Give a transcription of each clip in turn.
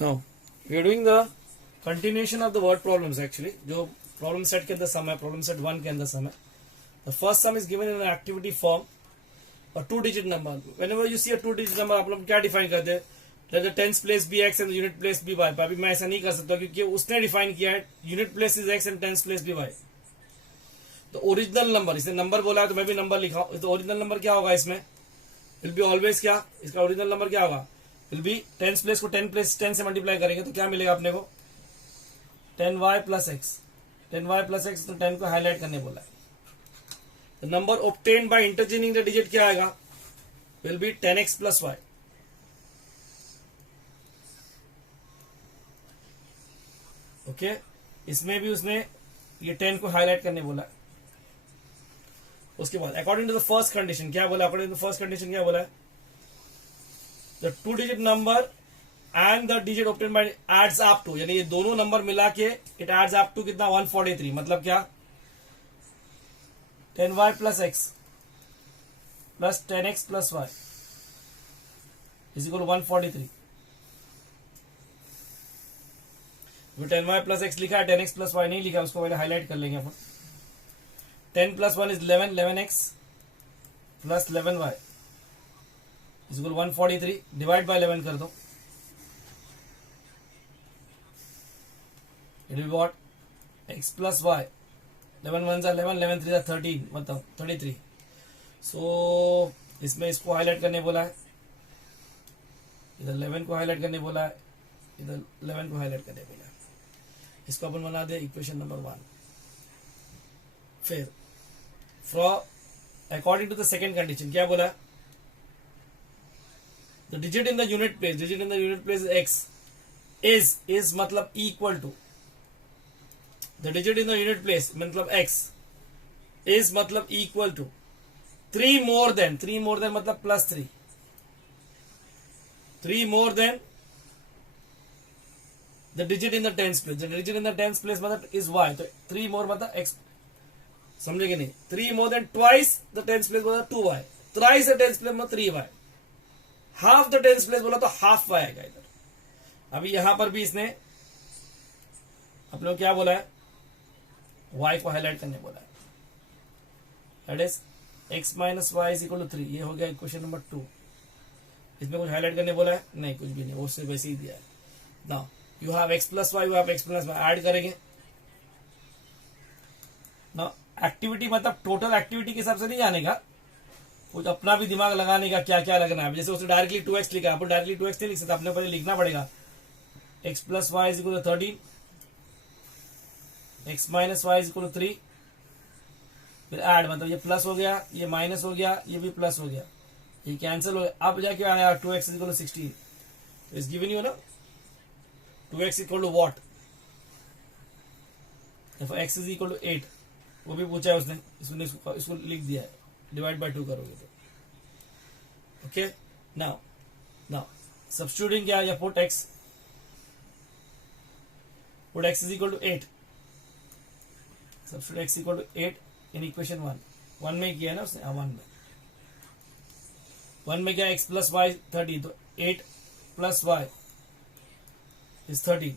Now we are doing the continuation of the word problems actually. जो problem set के अंदर sum है, problem set 1 के अंदर sum है. The first sum is given in an activity form or 2-digit number. Whenever you see a 2-digit number, आप लोग क्या define करते हैं? Let the tens place be x and the unit place be y. अभी मैं ऐसा नहीं कर सकता क्योंकि उसने define किया है unit place is x and tens place be y. तो ओरिजिनल नंबर, इसने नंबर बोला है तो मैं भी नंबर लिखा हूं. तो ओरिजिनल नंबर क्या होगा इसमें? विल बी ऑलवेज क्या, इसका ओरिजिनल नंबर क्या होगा? विल बी टेंस प्लेस को 10 से मल्टीप्लाई करेंगे तो क्या मिलेगा अपने को? 10y plus x. 10y plus x, तो 10 को हाईलाइट करने बोला है. The number obtained by interchanging the digit क्या आएगा? Will be 10x plus y. Okay, इसमें भी उसने ये 10 को हाईलाइट करने बोला है. उसके बाद according to the first condition क्या बोला? According to the first condition क्या बोला है? The 2-digit number and the digit obtain by adds up to, यानी ये दोनों नंबर मिला के इट एड्स अप टू कितना? 143. मतलब क्या? 10y plus x plus 10x plus y is equal 143. 10y plus x लिखा है, 10x प्लस y नहीं लिखा, उसको पहले हाईलाइट कर लेंगे अपन. 10 plus 1 is 11, 11x plus 11y is equal 143. Divide by 11 कर दो. It will what? x plus y. 11 1 11, 11 3 13, मतलब 33. सो इसमें इसको हाईलाइट करने बोला है, इधर 11 को हाईलाइट करने बोला है, इधर 11 को हाईलाइट करने बोला है. इसको अपन बना दे इक्वेशन नंबर 1. फिर according to the second condition क्या बोला? The digit in the unit place, digit in the unit place X is मतलब equal to, the digit in the unit place मतलब एक्स इज मतलब इक्वल टू 3 मोर देन मतलब plus 3. 3 more than the digit in the tens place. The digit in the tens place मतलब is y, तो 3 more मतलब x. समझेंगे नहीं? 3 more then twice the tens place बोला 2y, thrice the tens place मतलब 3y, half the tens place बोला तो half y आएगा इधर. अभी यहां पर भी इसने अपने को क्या बोला है? y को हाईलाइट करने बोला है. That is x minus Y is equal to 3. ये हो गया क्वेश्चन नंबर 2. इसमें कुछ हाईलाइट करने बोला है? नहीं, कुछ भी नहीं, वो उसने वैसे ही दिया है. Now you have x plus y, you have x plus y. Add करेंगे ना. एक्टिविटी मतलब टोटल एक्टिविटी के हिसाब से नहीं जाने का, कुछ अपना भी दिमाग लगाने का, क्या क्या लगना है. जैसे उसने डायरेक्टली 2x लिखा, अपन डायरेक्टली 2x नहीं लिख सकते, अपने पहले लिखना पड़ेगा x plus Y is equal to 13, x minus Y is equal to 3. फिर ऐड मतलब ये प्लस हो गया, ये माइनस हो गया, ये भी प्लस हो गया, ये कैंसिल हो गया. अब जाके आया 2x is equal to 16. Is given you ना 2x equal to what? x is equal to 8, वो भी पूछा है उसने, इसको लिख दिया है. डिवाइड बाय 2 करोगे तो ओके. नाउ सब्स्टिट्यूटिंग क्या? या put x is equal to 8. Substitute x equal to 8 in equation 1 में किया है ना उसने. 1 में क्या? x प्लस वाई 30, तो 8 प्लस वाई इज 13.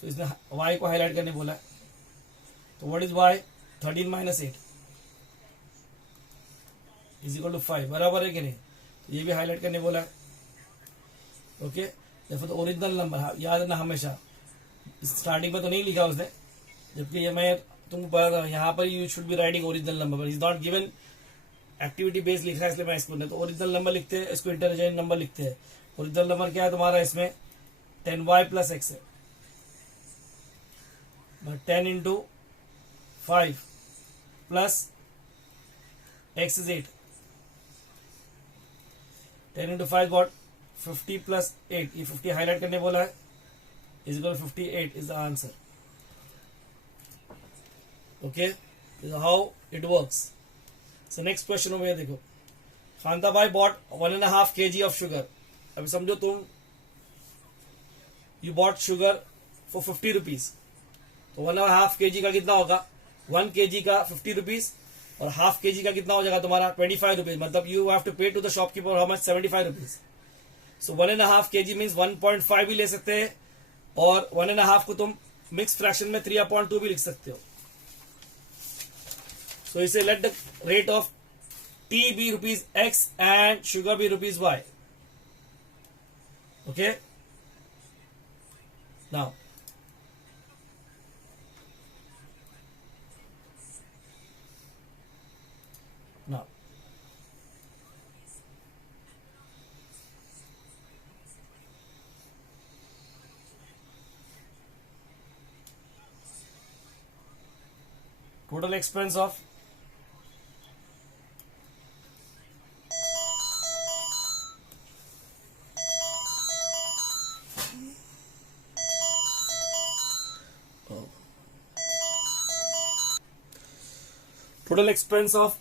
तो इसने y को हाईलाइट करने बोला है. तो what is y? 13 minus 8 is equal to 5. बराबर है कि नहीं? तो ये भी हाईलाइट करने बोला है. ओके, देखो तो ओरिजिनल नंबर याद है ना हमेशा. स्टार्टिंग में तो नहीं लिखा उसने, जबकि ये मैं तुमको पता था यहाँ पर you should be writing original number. Is not given activity based लिखा है, इसलिए मैं इसको नहीं. तो ओरिजिनल नंबर लिखते हैं, इसको इंटरचेंज नंबर लिखते हैं. ओरिजिनल नंबर क्या है तुम्हारा? इसमें 10y प्लस एक्स है, 10 into 5 plus x is 8. 10 into 5 got 50 plus 8. ये 50 हाईलाइट करने बोला है, is equal 58 is the answer. Okay, how it works. So next question हो गया. देखो, कांता भाई बॉट 1.5 kg ऑफ शुगर. अभी समझो तुम you bought sugar for 50 rupees. तो 1.5 kg का कितना होगा? 1 kg का 50 रुपीज और हाफ के जी का कितना हो जाएगा तुम्हारा 25 रुपीज, मतलब you have to pay to the shopkeeper how much 75 rupees. So 1.5 kg means 1.5 भी ले सकते हैं, और 1.5 को तुम मिक्स फ्रैक्शन में 3/2 भी लिख सकते हो. So you say let the rate of tea be rupees X and sugar be rupees Y. Okay. Now total expense of total expense of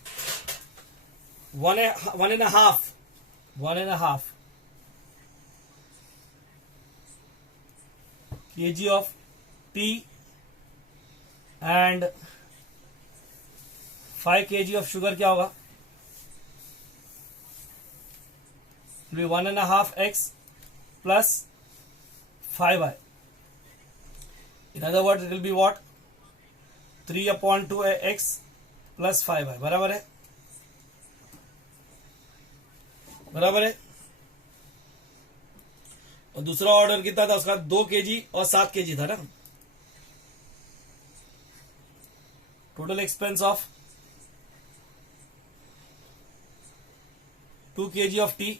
one and a half kg of tea and 5 kg of sugar क्या होगा? It will be 1.5 x plus 5y. In other words, it will be what? 3/2 x plus 5y. बराबर है? बराबर है? और दूसरा order कितना था उसका? 2 kg और 7 kg था ना. Total expense of 2 kg of tea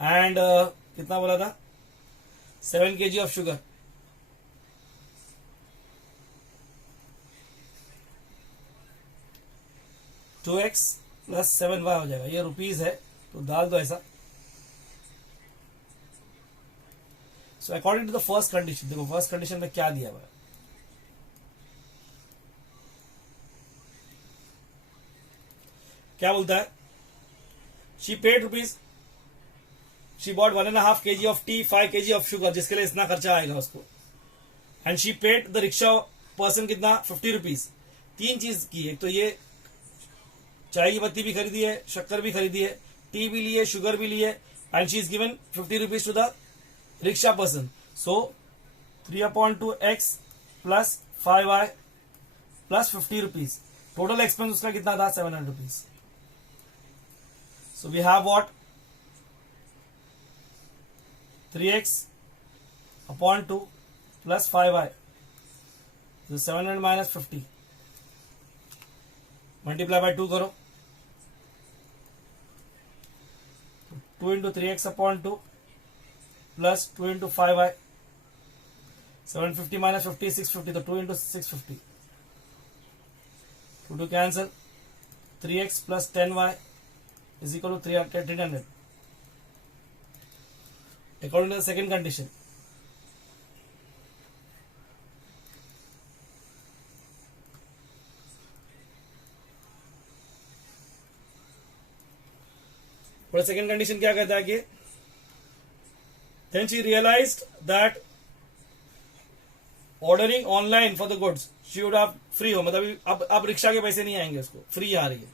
and कितना बोला था? 7 kg of sugar. Two x plus 7y हो जाएगा. ये रुपीज है तो डाल दो ऐसा. So according to the first condition, देखो फर्स्ट कंडीशन में क्या दिया हुआ है. क्या बोलता है? She paid rupees, she bought 1.5 kg of tea, 5 kg of sugar, जिसके लिए इतना खर्चा आएगा उसको. And she paid the rickshaw person कितना? 50 रुपीज. 3 चीज की. एक तो ये चाय की पत्ती भी खरीदी है, शक्कर भी खरीदी है, टी भी लिए, शुगर भी लिए, and she is given 50 rupees to the rickshaw person. So 3/2 x plus 5y plus 50 rupees. Total expense उसका कितना था? 700 rupees. So we have what? 3x upon 2 plus 5y. So 700 minus 50. Multiply by 2 करो. 2 into 3x upon 2 plus 2 into 5y. 750 minus 50 is 650. So 2 into 650. 2 to cancel. 3x plus 10y is equal to 300. According to the second condition. और second condition क्या कहता है कि then she realized that ordering online for the goods she would have free हो, मतलब अब rickshaw के पैसे नहीं आएंगे उसको, फ्री आ रही है.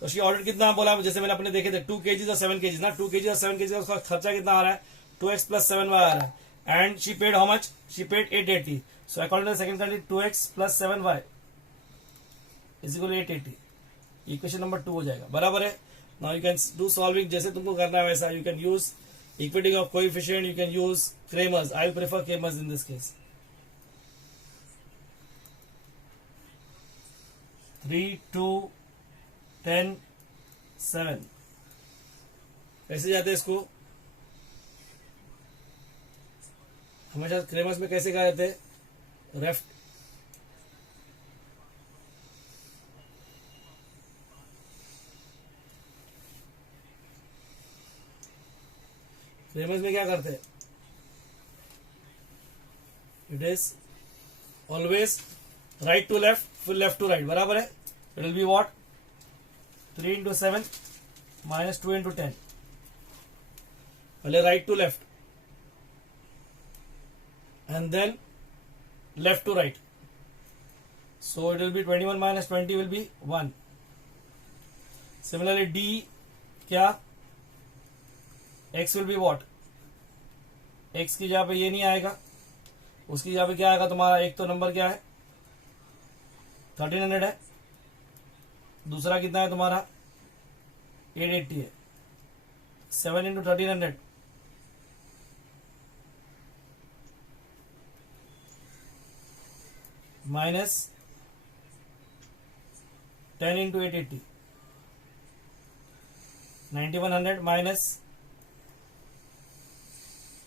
तो उसकी ऑर्डर कितना बोला? जैसे मैंने अपने देखे थे 2 kg और 7 kg ना. 2 kg और 7 kg का उसका खर्चा कितना आ रहा है? 2x प्लस 7y आ रहा है. And she paid how much? She paid 880. So according to the second condition 2x plus 7y is equal 880. Equation number 2 हो जाएगा. बराबर है. Now you can do solving जैसे तुमको करना है वैसा. You can use equity of coefficient, you can use Cramer's. I prefer Cramer's in this case. 3, 2, 10, 7. कैसे जाते हैं इसको? हमेशा क्रेमर्स में कैसे कहा जाते हैं? रेफ्ट. क्रेमर्स में क्या करते हैं? It is always right to left, फिर लेफ्ट टू राइट. बराबर है. It will be what? 3 into 7 minus 2 into 10. पहले right to left and then left to right. So it will be 21 minus 20 will be 1. Similarly D क्या? x will be what, x की जगह पे ये नहीं आएगा, उसकी जगह पे क्या आएगा तुम्हारा, एक तो नंबर क्या है 1300 है, दूसरा कितना है तुम्हारा 880 है, 7 इंटू 1300 माइनस 10 इंटू 880, 9100 माइनस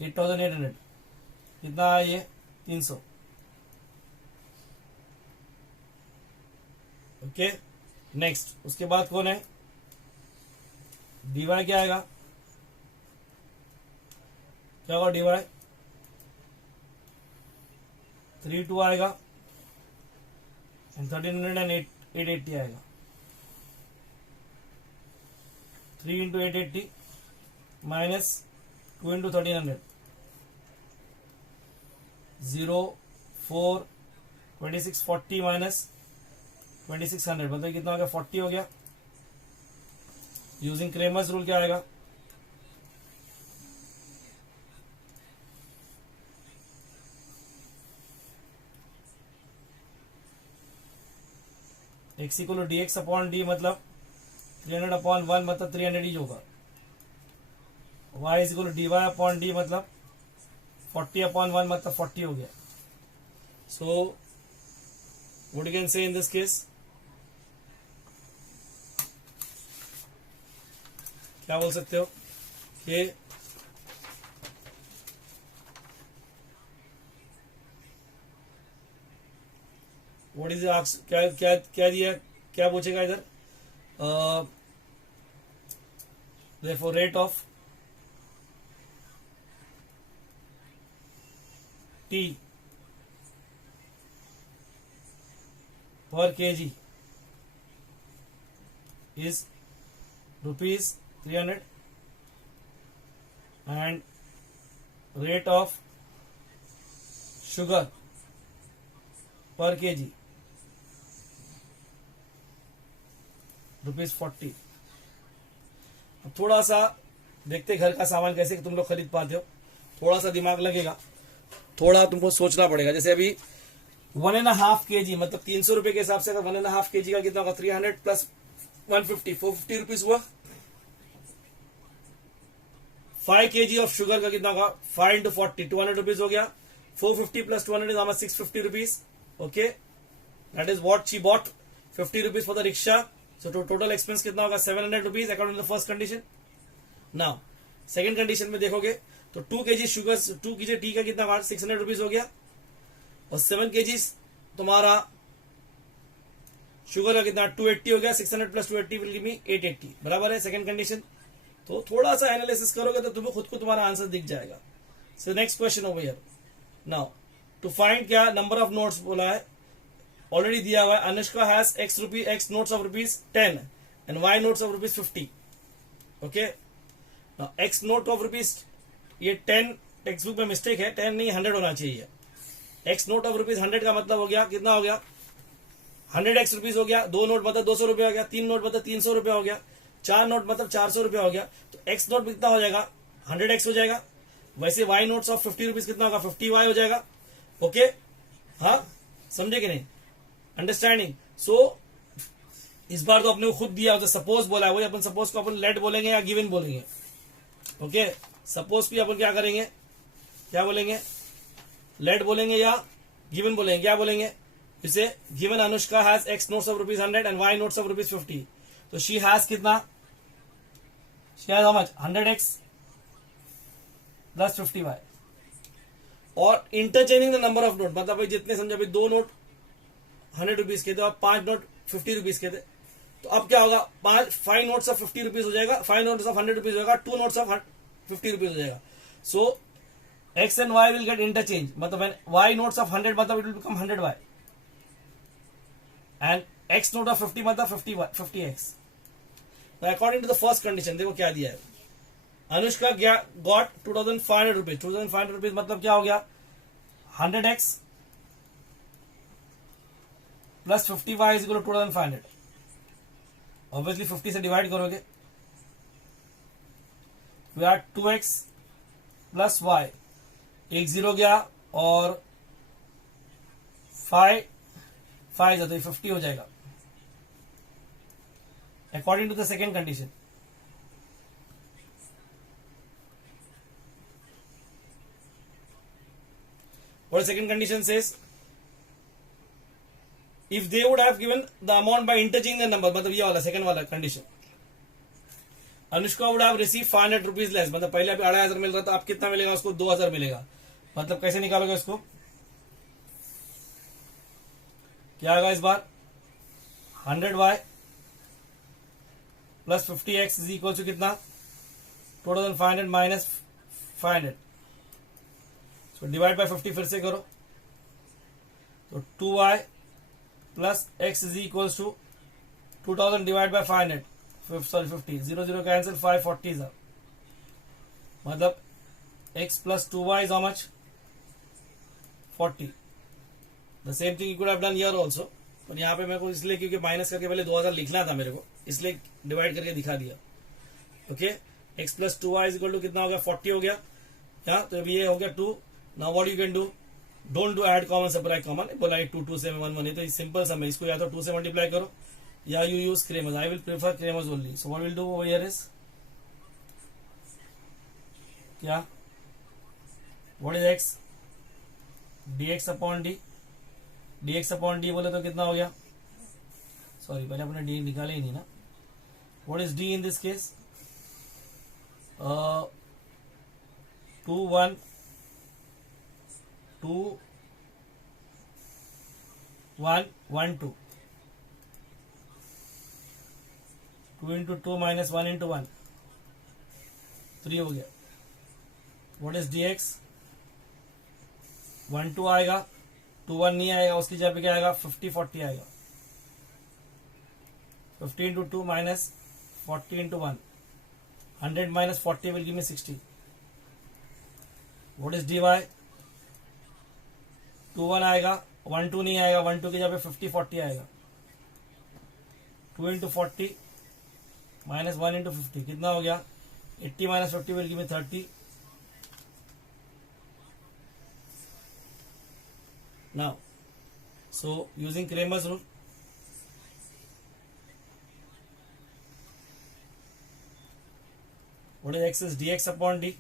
8800 कितना है ये 300। ओके नेक्स्ट, उसके बाद कौन है, डीवाई क्या आएगा, क्या होगा डीवाई 32 आएगा एंड 1300 एंड 880 आएगा, 3 इंटू 880 माइनस 2 इंटू 1300 0 4 26 40 माइनस 2600 बताइए कितना हो गया 40 हो गया। यूजिंग क्रेमर्स रूल क्या आएगा, x equal to D x upon D मतलब 300 अपॉन 1 मतलब 300 ही होगा, y is equal to D y upon D मतलब 40 अपॉन 1 मतलब 40 हो गया। So what you can say in this case, क्या बोल सकते हो कि व्हाट इज क्या क्या क्या दिया, क्या पूछेगा इधर, therefore rate of T per kg is rupees 300 and rate of sugar per kg ₹40। अब थोड़ा सा देखते घर का सामान कैसे तुम लोग खरीद पाते हो, थोड़ा सा दिमाग लगेगा, थोड़ा तुमको सोचना पड़ेगा। जैसे अभी 1.5 kg मतलब 300 रुपए के हिसाब से अगर 1.5 kg का कितना होगा 300 प्लस 150 450 रुपीज हुआ। 5 kg ऑफ शुगर का कितना होगा 5 इंटू 40 200 रुपीज हो गया, 450 plus 200 is almost 650 rupees. Okay that is what she bought 50 rupees for the rickshaw. So total expense कितना होगा 700 rupees according to the first condition. Now second condition में देखोगे तो 2 kg शुगर 2 kg टी का कितना 600 rupees हो गया और 7 kg तुम्हारा शुगर का कितना 280 हो गया। 600 प्लस 280 विल गिव मी 880 बराबर है सेकंड कंडीशन। तो थोड़ा सा एनालिसिस करोगे तो तुम्हें खुद को तुम्हारा आंसर दिख जाएगा। So next question over here now to find क्या नंबर ऑफ नोट्स बोला है ऑलरेडी दिया हुआ है। Anushka has x notes of rupees 10 and y notes of rupees 50। Okay now x note of rupees ये 10 टेक्स्ट बुक में मिस्टेक है, 10 नहीं 100 होना चाहिए। x नोट ऑफ रुपीज 100 का मतलब हो गया कितना हो गया 100x रुपीज हो गया। 2 नोट मतलब 200 रुपया हो गया, 3 नोट मतलब 300 रुपया हो गया, 4 नोट मतलब 400 रुपया हो गया। तो x नोट कितना हो जाएगा 100x हो जाएगा। वैसे y नोट्स ऑफ 50 रुपीज कितना होगा 50y हो जाएगा। ओके हाँ समझे कि नहीं, अंडरस्टैंडिंग। सो इस बार तो अपने को खुद दिया तो सपोज बोला है, वही अपन सपोज को अपन लेट बोलेंगे या गिवन बोलेंगे। ओके सपोज भी अपन क्या करेंगे, क्या बोलेंगे लेट बोलेंगे या गिवन बोलेंगे। क्या बोलेंगे इसे given Anushka has x notes of rupees 100 and y notes of rupees 50। तो शी हैज कितना she has how much 100x plus 50y और interchanging the number of note मतलब भाई जितने समझा भाई 2 नोट 100 रुपीज के थे और 5 नोट 50 रुपीज के थे। तो अब क्या होगा 5 नोट्स ऑफ 50 रुपीज हो जाएगा, 5 नोट्स ऑफ 100 रुपीज होगा, 2 नोट्स ऑफ 50 रुपीज हो जाएगा। So x and y will get interchange मतलब y नोट्स ऑफ 100 मतलब it will become 100y and x note of 50 मतलब 50x। According to the first condition देखो क्या दिया है, अनुष्का गॉट 2500 रुपीज। 2500 रुपीज मतलब क्या हो गया 100x plus 50y is equal to 2500। Obviously 50 से डिवाइड करोगे we are 2x plus y, एक 0 गया और 5 जाता है 50 हो जाएगा according to the second condition. What the second condition says, if they would have given the amount by interchanging the number, मतलब ये वाला सेकंड वाला condition, Anushka would have received 500 rupees less, मतलब पहले अभी 2500 मिल रहा था, अब कितना मिलेगा उसको 2000 मिलेगा. मतलब कैसे निकालोगे उसको, क्या आएगा इस बार 100y plus 50x is equal to कितना 2500 माइनस 500. तो डिवाइड बाय 50 फिर से करो तो 2y plus x is equal to 2000 divide by 500 sorry 50 0 0 cancel 540 है. मतलब x plus 2y is how much 40. The same thing you could have done here also, पर यहाँ पे मेरे को इसलिए क्योंकि माइनस करके पहले 2000 लिखना था मेरे को, इसलिए डिवाइड करके दिखा दिया. Okay, x plus 2y is equal to कितना हो गया 40 हो गया. यहाँ तो ये हो गया 2. Now what you can do, don't do add common subtract common, बोला 2 से 1 1 है तो सिंपल सम है, इसको या तो 2 से मल्टीप्लाई करो या you use Cramer's. I will prefer Cramer's only. So what will do over here is क्या, what is x dx upon D, dx upon D बोले तो कितना हो गया, सॉरी पहले अपने डी निकाले ही नहीं ना. What is D in this case 2 1 2 1 1 2 2 into 2 minus 1 into 1 3 हो गया. व्हाट इज डी एक्स 1 2 आएगा 2 1 नहीं आएगा, उसकी जगह पे क्या आएगा 50 40 आएगा. 50 into 2 minus 40 into 1 100 minus 40 will give me 60. What is d y 2 1 आएगा 1 2 नहीं आएगा, 1 2 की जगह पे 50 40 आएगा. 2 इंटू 40 माइनस 1 इंटू 50 कितना हो गया 80 minus 50 will give me 30. Now so using Cramer's rule, what is x is dx upon D.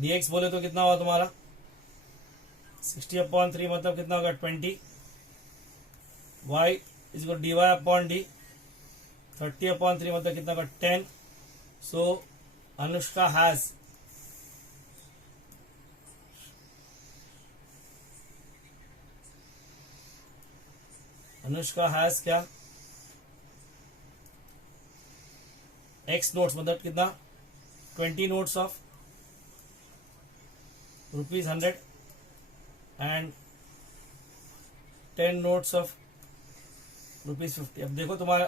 dx बोले तो कितना हुआ तुम्हारा 60 अपॉन 3 मतलब कितना होगा 20. y is equal dy upon D 30 upon 3 मतलब कितना होगा 10. सो अनुष्का हैज क्या x नोट्स मतलब कितना 20 notes of ₹100 and 10 notes of ₹50. अब देखो तुम्हारा,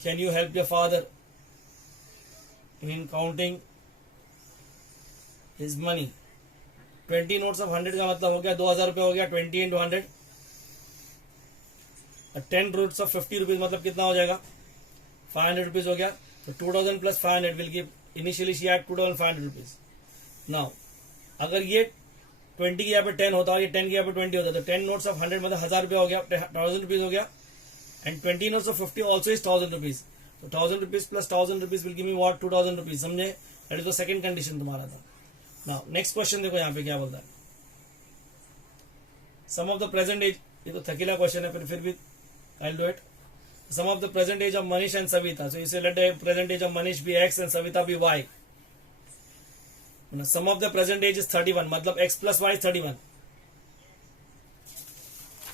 can you help your father in counting his money. 20 notes of 100 का मतलब हो गया 2000 रुपये हो गया 20 इंटू 100. 10 नोट्स ऑफ 50 रुपीज मतलब कितना हो जाएगा 500 रुपीज हो गया. तो 2000 plus 500 will give, initially she had 2500 rupees. Now अगर ये 20 की यहाँ पे 10 होता है, ये 10 की यहाँ पे 20 होता है, तो 10 नोट्स ऑफ 100 मतलब 1000 रुपये हो गया 1000 रुपीज हो गया. And 20 notes of 50 also is 1000 rupees. तो 1000 rupees plus 1000 rupees will give me what 2000 rupees. समझे, that is the second condition तुम्हारा था. नाउ नेक्स्ट क्वेश्चन देखो यहाँ पे क्या बोलता है. Sum of the present as, ये तो थकीला क्वेश्चन है फिर भी I will do it. Sum of the present age of Manish and Savita. So you say let the present age of Manish be x and Savita be y. Sum of the present age is 31. मतलब x plus y is 31.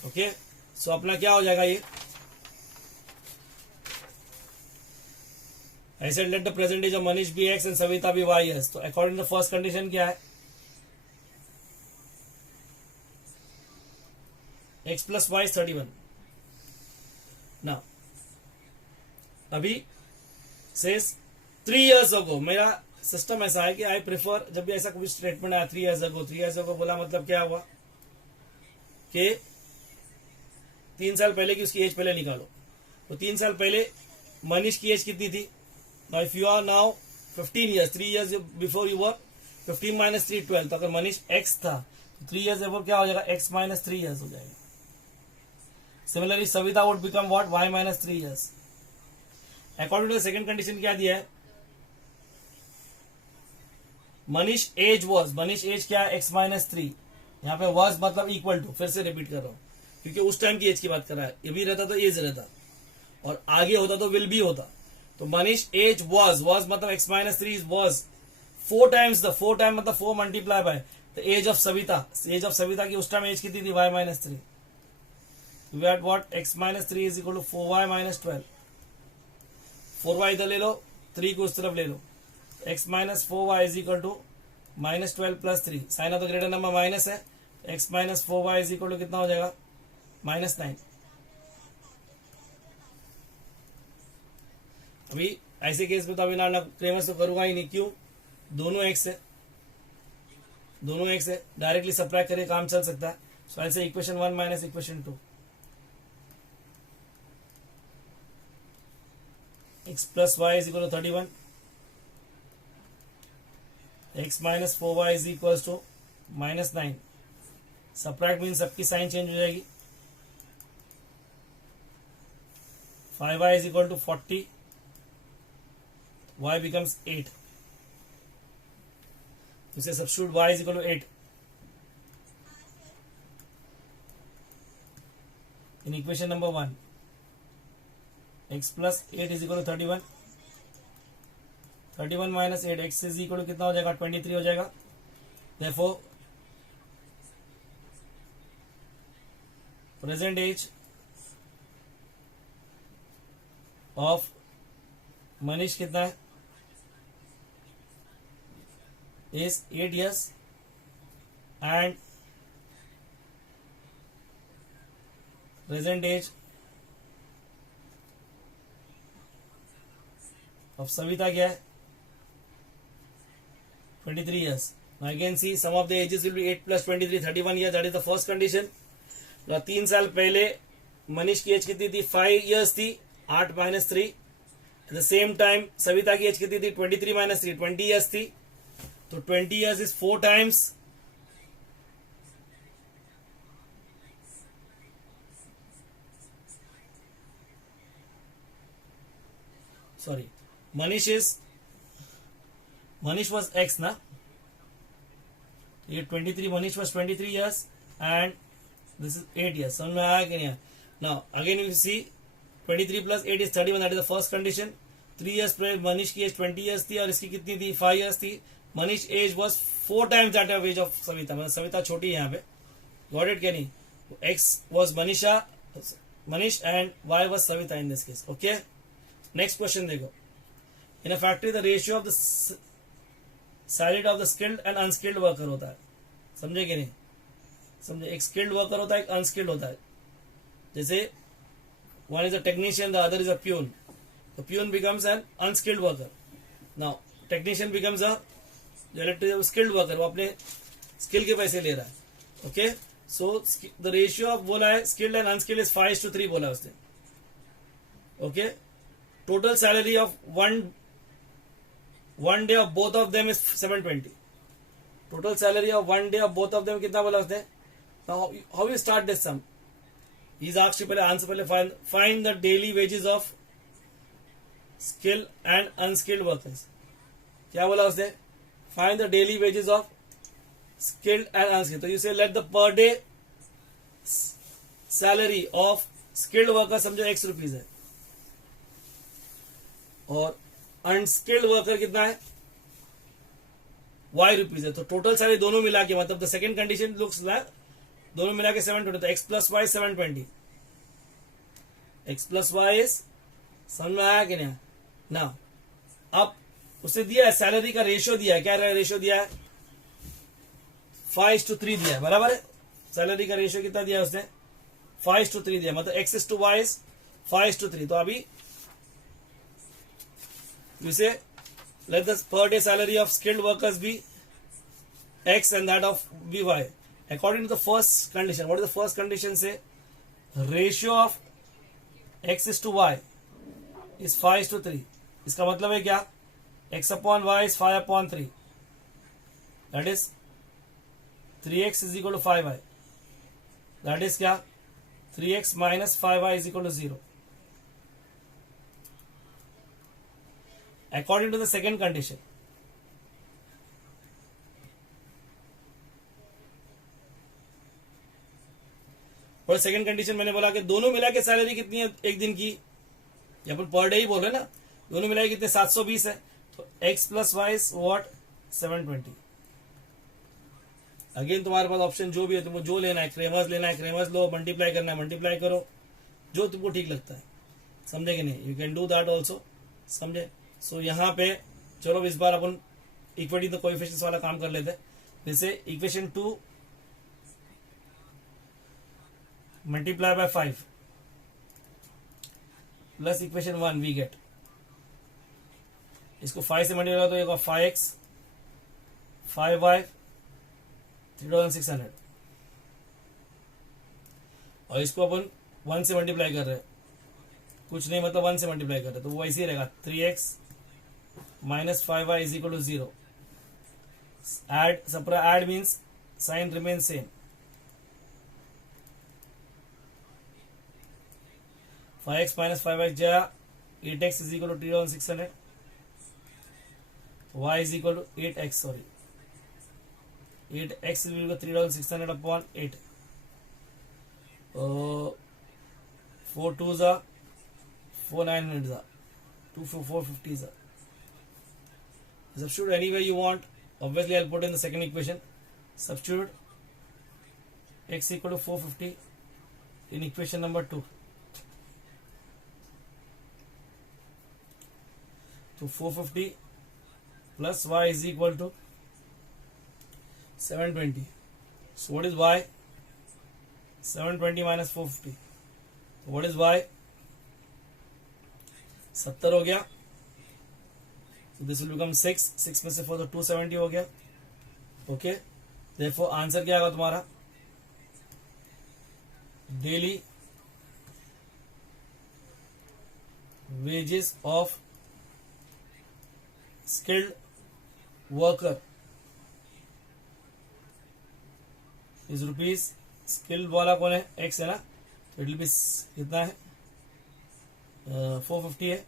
Okay. So अपना क्या हो जाएगा ये, I said let the present age of Manish be x and Savita be y. Yes. तो according to the first condition क्या है, x plus y is 31. Now अभी says 3 years ago, मेरा सिस्टम ऐसा है कि आई प्रेफर, जब भी ऐसा कोई स्टेटमेंट आया 3 years ago बोला मतलब क्या हुआ कि 3 साल पहले की उसकी एज पहले निकालो. तो 3 साल पहले मनीष की एज कितनी थी Now if you are now 15 years, 3 years before you were 15 minus 3 12, तो अगर मनीष x था तो 3 years before क्या हो जाएगा, x minus 3 years हो जाएगा. Similarly Savita would become what, y minus 3 years. According to the second condition क्या दिया है, Manish age was, Manish age क्या है, x minus 3. यहाँ पे वॉज मतलब इक्वल टू, फिर से रिपीट कर रहा हूँ क्योंकि उस टाइम की एज की बात कर रहा है. ये भी रहता तो एज रहता, और आगे होता तो विल भी होता. तो मनीष एज वॉज, वॉज मतलब x minus 3 was 4 times the 4 time मतलब 4 multiply by the age of Savita. Age of Savita की उस टाइम एज कितनी थी, y minus 3. We had what, x minus 3 is equal to 4y minus 12. 4y इधर ले लो, 3 को उस तरफ ले लो. x minus 4y is equal to minus 12 plus 3. Sign of the greater number minus है, x minus 4y is equal to कितना हो जाएगा, minus 9. अभी ऐसे केस में तो अभी ना क्रेमर्स तो करूंगा ही नहीं. क्यों, दोनों x है, दोनों x है, डायरेक्टली सब्ट्रैक्ट करके काम चल सकता है. सो ऐसे equation 1 minus equation 2, x plus y is equal to 31, x minus 4y is equals to minus 9. Subtract mean सबकी साइन चेंज हो जाएगी. 5y is equal to 40, y becomes 8. उसे substitute y is equal to 8 in equation number 1. x plus 8 is equal to 31. 31 minus 8, x is equal to कितना हो जाएगा, 23 हो जाएगा. Therefore present age of Manish कितना है, is 8 years and present age of Savita क्या है, 23 years. Now again see some of the ages will be 8 plus 23, 31 years. That is the first condition. 3 साल पहले मनीष की एज कितनी थी, 5 years थी, 8 minus 3. At the same time Savita की एज कितनी थी, 23 minus 3, 20 years थी. तो 20 years is 4 times sorry, Manish was x ना, ये 23, Manish was 23 years and this is 8 years. समझ में आया कि नहीं? Now again you see 23 plus 8 is 31. That is the first condition. 3 years पहले मनीष की एज 20 years थी और इसकी कितनी थी, 5 years थी. Manish age was 4 times that of age of Savita, मतलब सविता छोटी है यहाँ पे. Got it क्या नहीं? X was Manish and Y was Savita in this case. Okay. Next question देखो. In a factory the ratio of the salary of the skilled and unskilled worker होता है. समझे कि नहीं? समझे, एक skilled worker होता है, एक unskilled होता है. जैसे one is a technician, the other is a peon. The peon becomes an unskilled worker. Now technician becomes a skilled worker, वो अपने skill के पैसे ले रहा है. Okay. So the ratio of बोला है skilled and unskilled is 5:3 बोला है उसने. Okay. Total salary of one day of both of them is 720. Total salary of one day of both of them कितना बोला उसने? Now how you start this sum? He's asked you पहले answer पहले find the daily wages of skilled and unskilled workers. क्या बोला उसने? Find the daily wages of skilled and unskilled. So you say let the per day salary of skilled worker समझो x rupees है और unskilled worker कितना है, y rupees है. तो टोटल सैलरी दोनों मिला के, मतलब the second condition looks like दोनों मिला के 720. तो x plus y 720, x plus y समझ में आया कि नहीं ना? अब उसे दिया है सैलरी का रेशियो दिया है, क्या रेशियो दिया है, 5:3 दिया है. बराबर है. सैलरी का रेशियो कितना दिया है उसने, 5:3 दिया, मतलब x is to y is 5:3. तो अभी you say let the per day salary of skilled workers be x and that of be y. According to the first condition, what is the first condition say? Ratio of x is to y is 5:3. इसका मतलब है क्या, x upon y is 5/3, that is 3x is equal to 5y, that is क्या 3x minus 5y is equal to 0 according to the second condition. और second condition मैंने बोला कि दोनों मिला के सैलरी कितनी है एक दिन की, ये अपन पर डे ही बोल रहे हैं ना, दोनों मिला के कितने 720 है, तो x plus Y is what 720. Again तुम्हारे पास ऑप्शन जो भी है, तुमको जो लेना है, क्रेमर्स लेना है क्रेमर्स लो, मल्टीप्लाई करना है मल्टीप्लाई करो, जो तुमको ठीक लगता है. समझे कि नहीं, you can do that also. समझे. सो यहाँ पे चलो इस बार अपन इक्विटी द कोएफिशिएंट्स वाला काम कर लेते हैं. जैसे equation 2 multiply by 5 plus equation 1 we get, इसको 5 से मल्टीप्लाई तो ये 5x 5y 3600, और इसको अपन 1 से मल्टीप्लाई कर रहे हैं, कुछ नहीं मतलब 1 से मल्टीप्लाई कर रहे हैं, तो वो ऐसे ही रहेगा 3x minus 5y is equal to 0. Add सप्रा add means sign remain same. 5x minus 5y जा 8x is equal to 3600, y is equal to 8x, sorry 8x is equal to 3600 upon 8. 4 2s are 4 900s are 2 4 450s are. Substitute anywhere you want. Obviously I'll put in the second equation. Substitute x equal to 450 in equation number 2. तो 450 plus y is equal to 720. So what is y? 720 minus 450. So what is y? 70 हो गया. So this will become 6. 6 में से 4 तो 270 हो गया. Okay. Therefore answer क्या आएगा तुम्हारा? Daily wages of skilled worker is rupees. skilled वाला कौन है, x है ना, तो इट विल बी कितना है 450 है,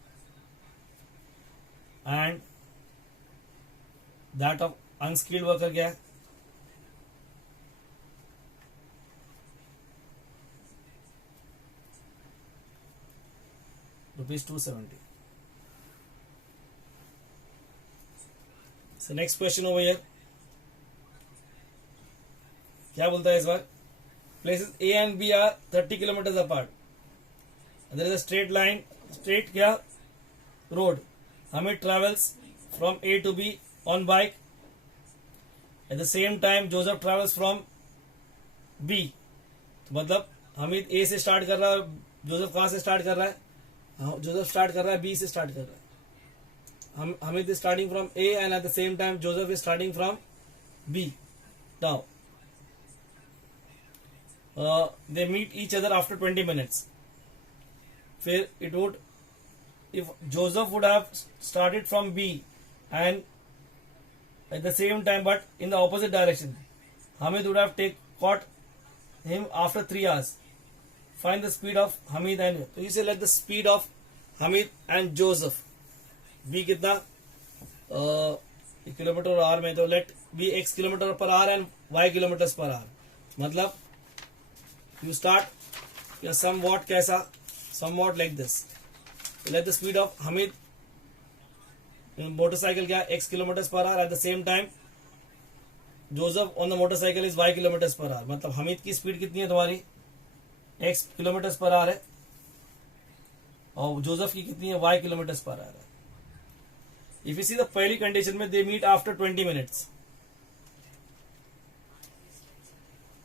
and that of unskilled worker क्या है rupees 270. So next question over here. क्या बोलता है इस बार? Places A and B are 30 kilometers apart. And there is a straight line, straight क्या? Road. Hamid travels from A to B on bike. At the same time, Joseph travels from B. तो मतलब Hamid A से start कर रहा है, Joseph कहाँ से start कर रहा है? जोसेफ स्टार्ट कर रहा है B से स्टार्ट कर रहा है. Hamid is starting from A and at the same time Joseph is starting from B. Now they meet each other after 20 minutes. फिर it would, if Joseph would have started from B and at the same time but in the opposite direction, Hamid would have caught him after 3 hours. Find the speed of Hamid and, so you say let the speed of Hamid and Joseph be कितना kilometre hour में, तो let be x kilometre per hour and y kilometre per hour. मतलब you start या somewhat कैसा, somewhat like this. Let the speed of Hamid motorcycle क्या x kilometre per hour, at the same time Joseph on the motorcycle is y kilometre per hour. मतलब हमीद की speed कितनी है तुम्हारी x kilometre per hour है, और Joseph की कितनी है y किलोमीटर पर आवर है. If you see the पहली कंडीशन में they meet after 20 minutes.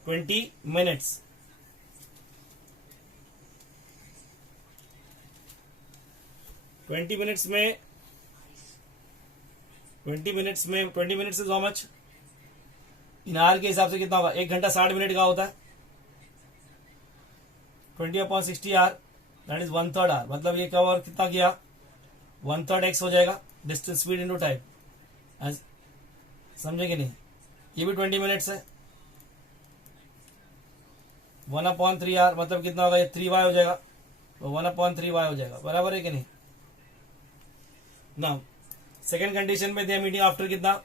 20 minutes. Twenty minutes में 20 minutes is how much in hour के हिसाब से कितना होगा, 1 घंटा 60 मिनट का होता है. 20/60 आवर दैट इज 1/3 आवर. मतलब ये कवर कितना किया 1/3 x हो जाएगा, डिस्टेंस स्पीड इनटू टाइम। समझे कि नहीं? ये भी 20 मिनट्स है। 1/3r मतलब कितना होगा, ये 3y हो जाएगा, तो 1/3y हो जाएगा, बराबर है कि नहीं? ना सेकेंड कंडीशन में दे मीटिंग आफ्टर कितना,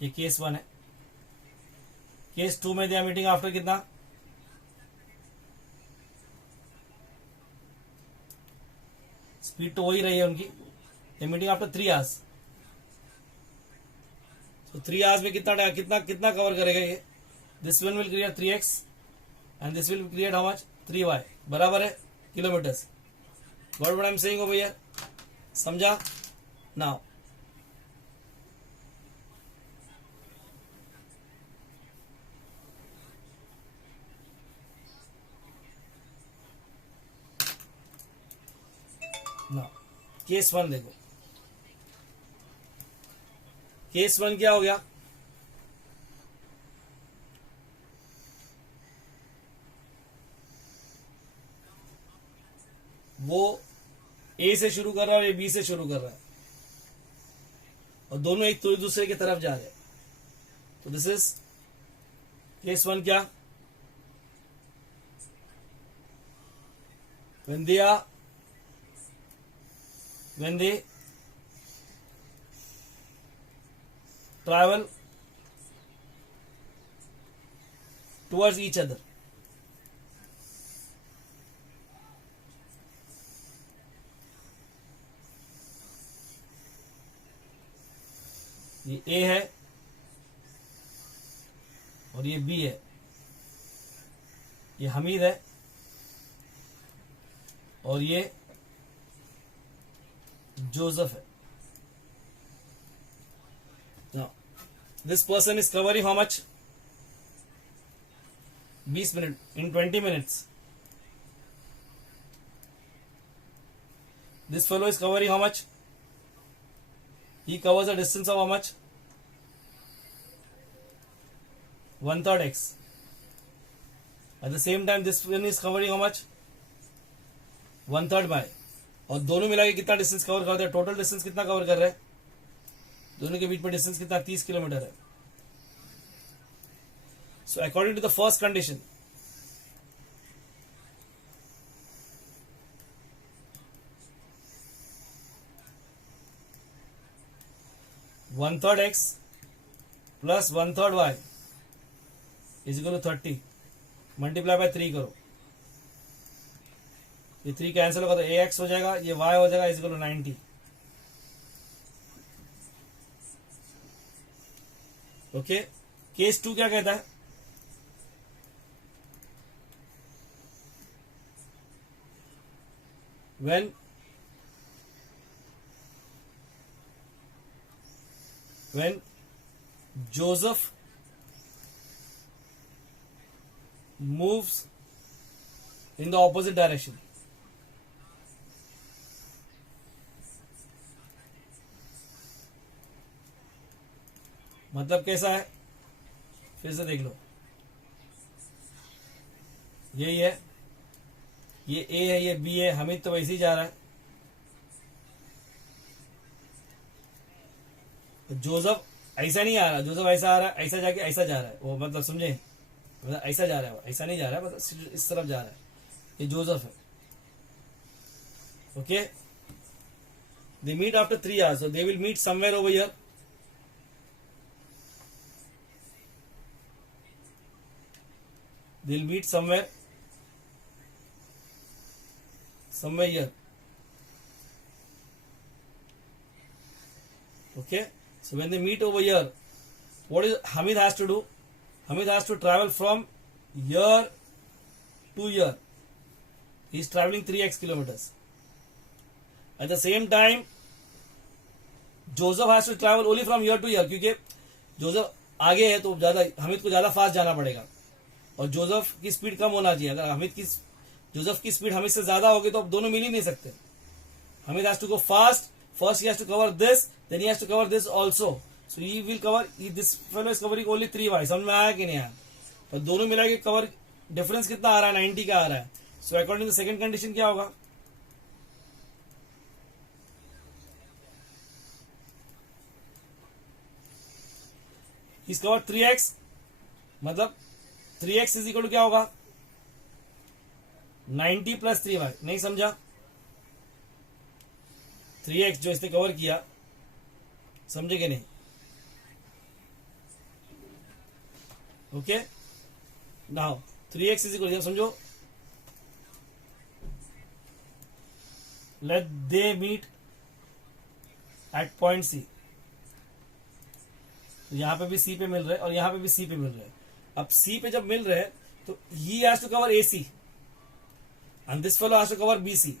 ये केस 1 है। केस 2 में दे मीटिंग आफ्टर कितना, स्पीड तो वही रही है उनकी, दे मीटिंग आफ्टर 3 आवर्स। तो 3 आवर्स में कितना कितना कितना कवर करेगा ये? This one will create 3x and this will create how much, 3y, बराबर है kilometres. What I am saying over here, समझा? नाउ केस 1 देखो, केस 1 क्या हो गया, वो ए से शुरू कर रहा है और ये बी से शुरू कर रहा है, और दोनों एक तो दूसरे की तरफ जा रहे हैं। तो दिस इज केस 1 क्या, when they travel towards each other, ये ए है और ये बी है, ये हमीद है और ये जोसेफ है। Now, this person is covering how much? 20 minutes in 20 minutes. This fellow is covering how much? He covers a distance of how much? 1/3 x. At the same time, this one is covering how much? 1/3 y. और दोनों मिला के कितना distance cover करते हैं? Total distance कितना cover कर रहे हैं? दोनों के बीच में डिस्टेंस कितना? 30 किलोमीटर है। So according to the first condition, one third x plus 1/3 y is equal to 30, multiply by 3 करो, ये 3 कैंसिल होगा तो ax हो जाएगा, ये y हो जाएगा, is equal to 90। Okay, case 2 क्या कहता है? when Joseph moves in the opposite direction, मतलब कैसा है? फिर से देख लो, यही है, ये ए है, ये बी है, हमीद तो वैसे ही जा रहा है, तो जोसेफ ऐसा नहीं आ रहा, जोसेफ ऐसा आ रहा है, ऐसा जाके ऐसा जा रहा है, वो मतलब समझे, मतलब ऐसा जा रहा है, ऐसा नहीं जा रहा है, मतलब इस तरफ जा रहा है, ये जोसेफ है। Okay, they meet after 3 hours, so they will meet somewhere over here. They'll meet somewhere here. Okay, so when they meet over here, what is Hamid has to do? Hamid has to travel from here to here. He is traveling 3x kilometers. At the same time, Joseph has to travel only from here to here, क्योंकि Joseph आगे है तो ज्यादा हमीद को ज्यादा fast जाना पड़ेगा, और जोसेफ की स्पीड कम होना चाहिए। अगर जोसेफ की स्पीड हमीद से ज्यादा होगी तो अब दोनों मिल ही नहीं सकते। Hamid has to go fast, first he has to cover this, then he has to cover this also, so he will cover, this fellow is covering only 3y। समझ में आया कि नहीं आया? तो दोनों मिला के कवर डिफरेंस कितना आ रहा है? 90 का आ रहा है। So according to second condition क्या होगा, इसका और 3x, मतलब 3x इज इक्वल टू क्या होगा 90 प्लस 3y। नहीं समझा, 3x जो इसने कवर किया, समझे कि नहीं? Okay, now 3x is equal, समझो, let they meet at point C. यहां पे भी सी पे मिल रहे हैं और यहां पे भी सी पे मिल रहे हैं। अब सी पे जब मिल रहे हैं तो he has to cover A C and this fellow has to cover B C.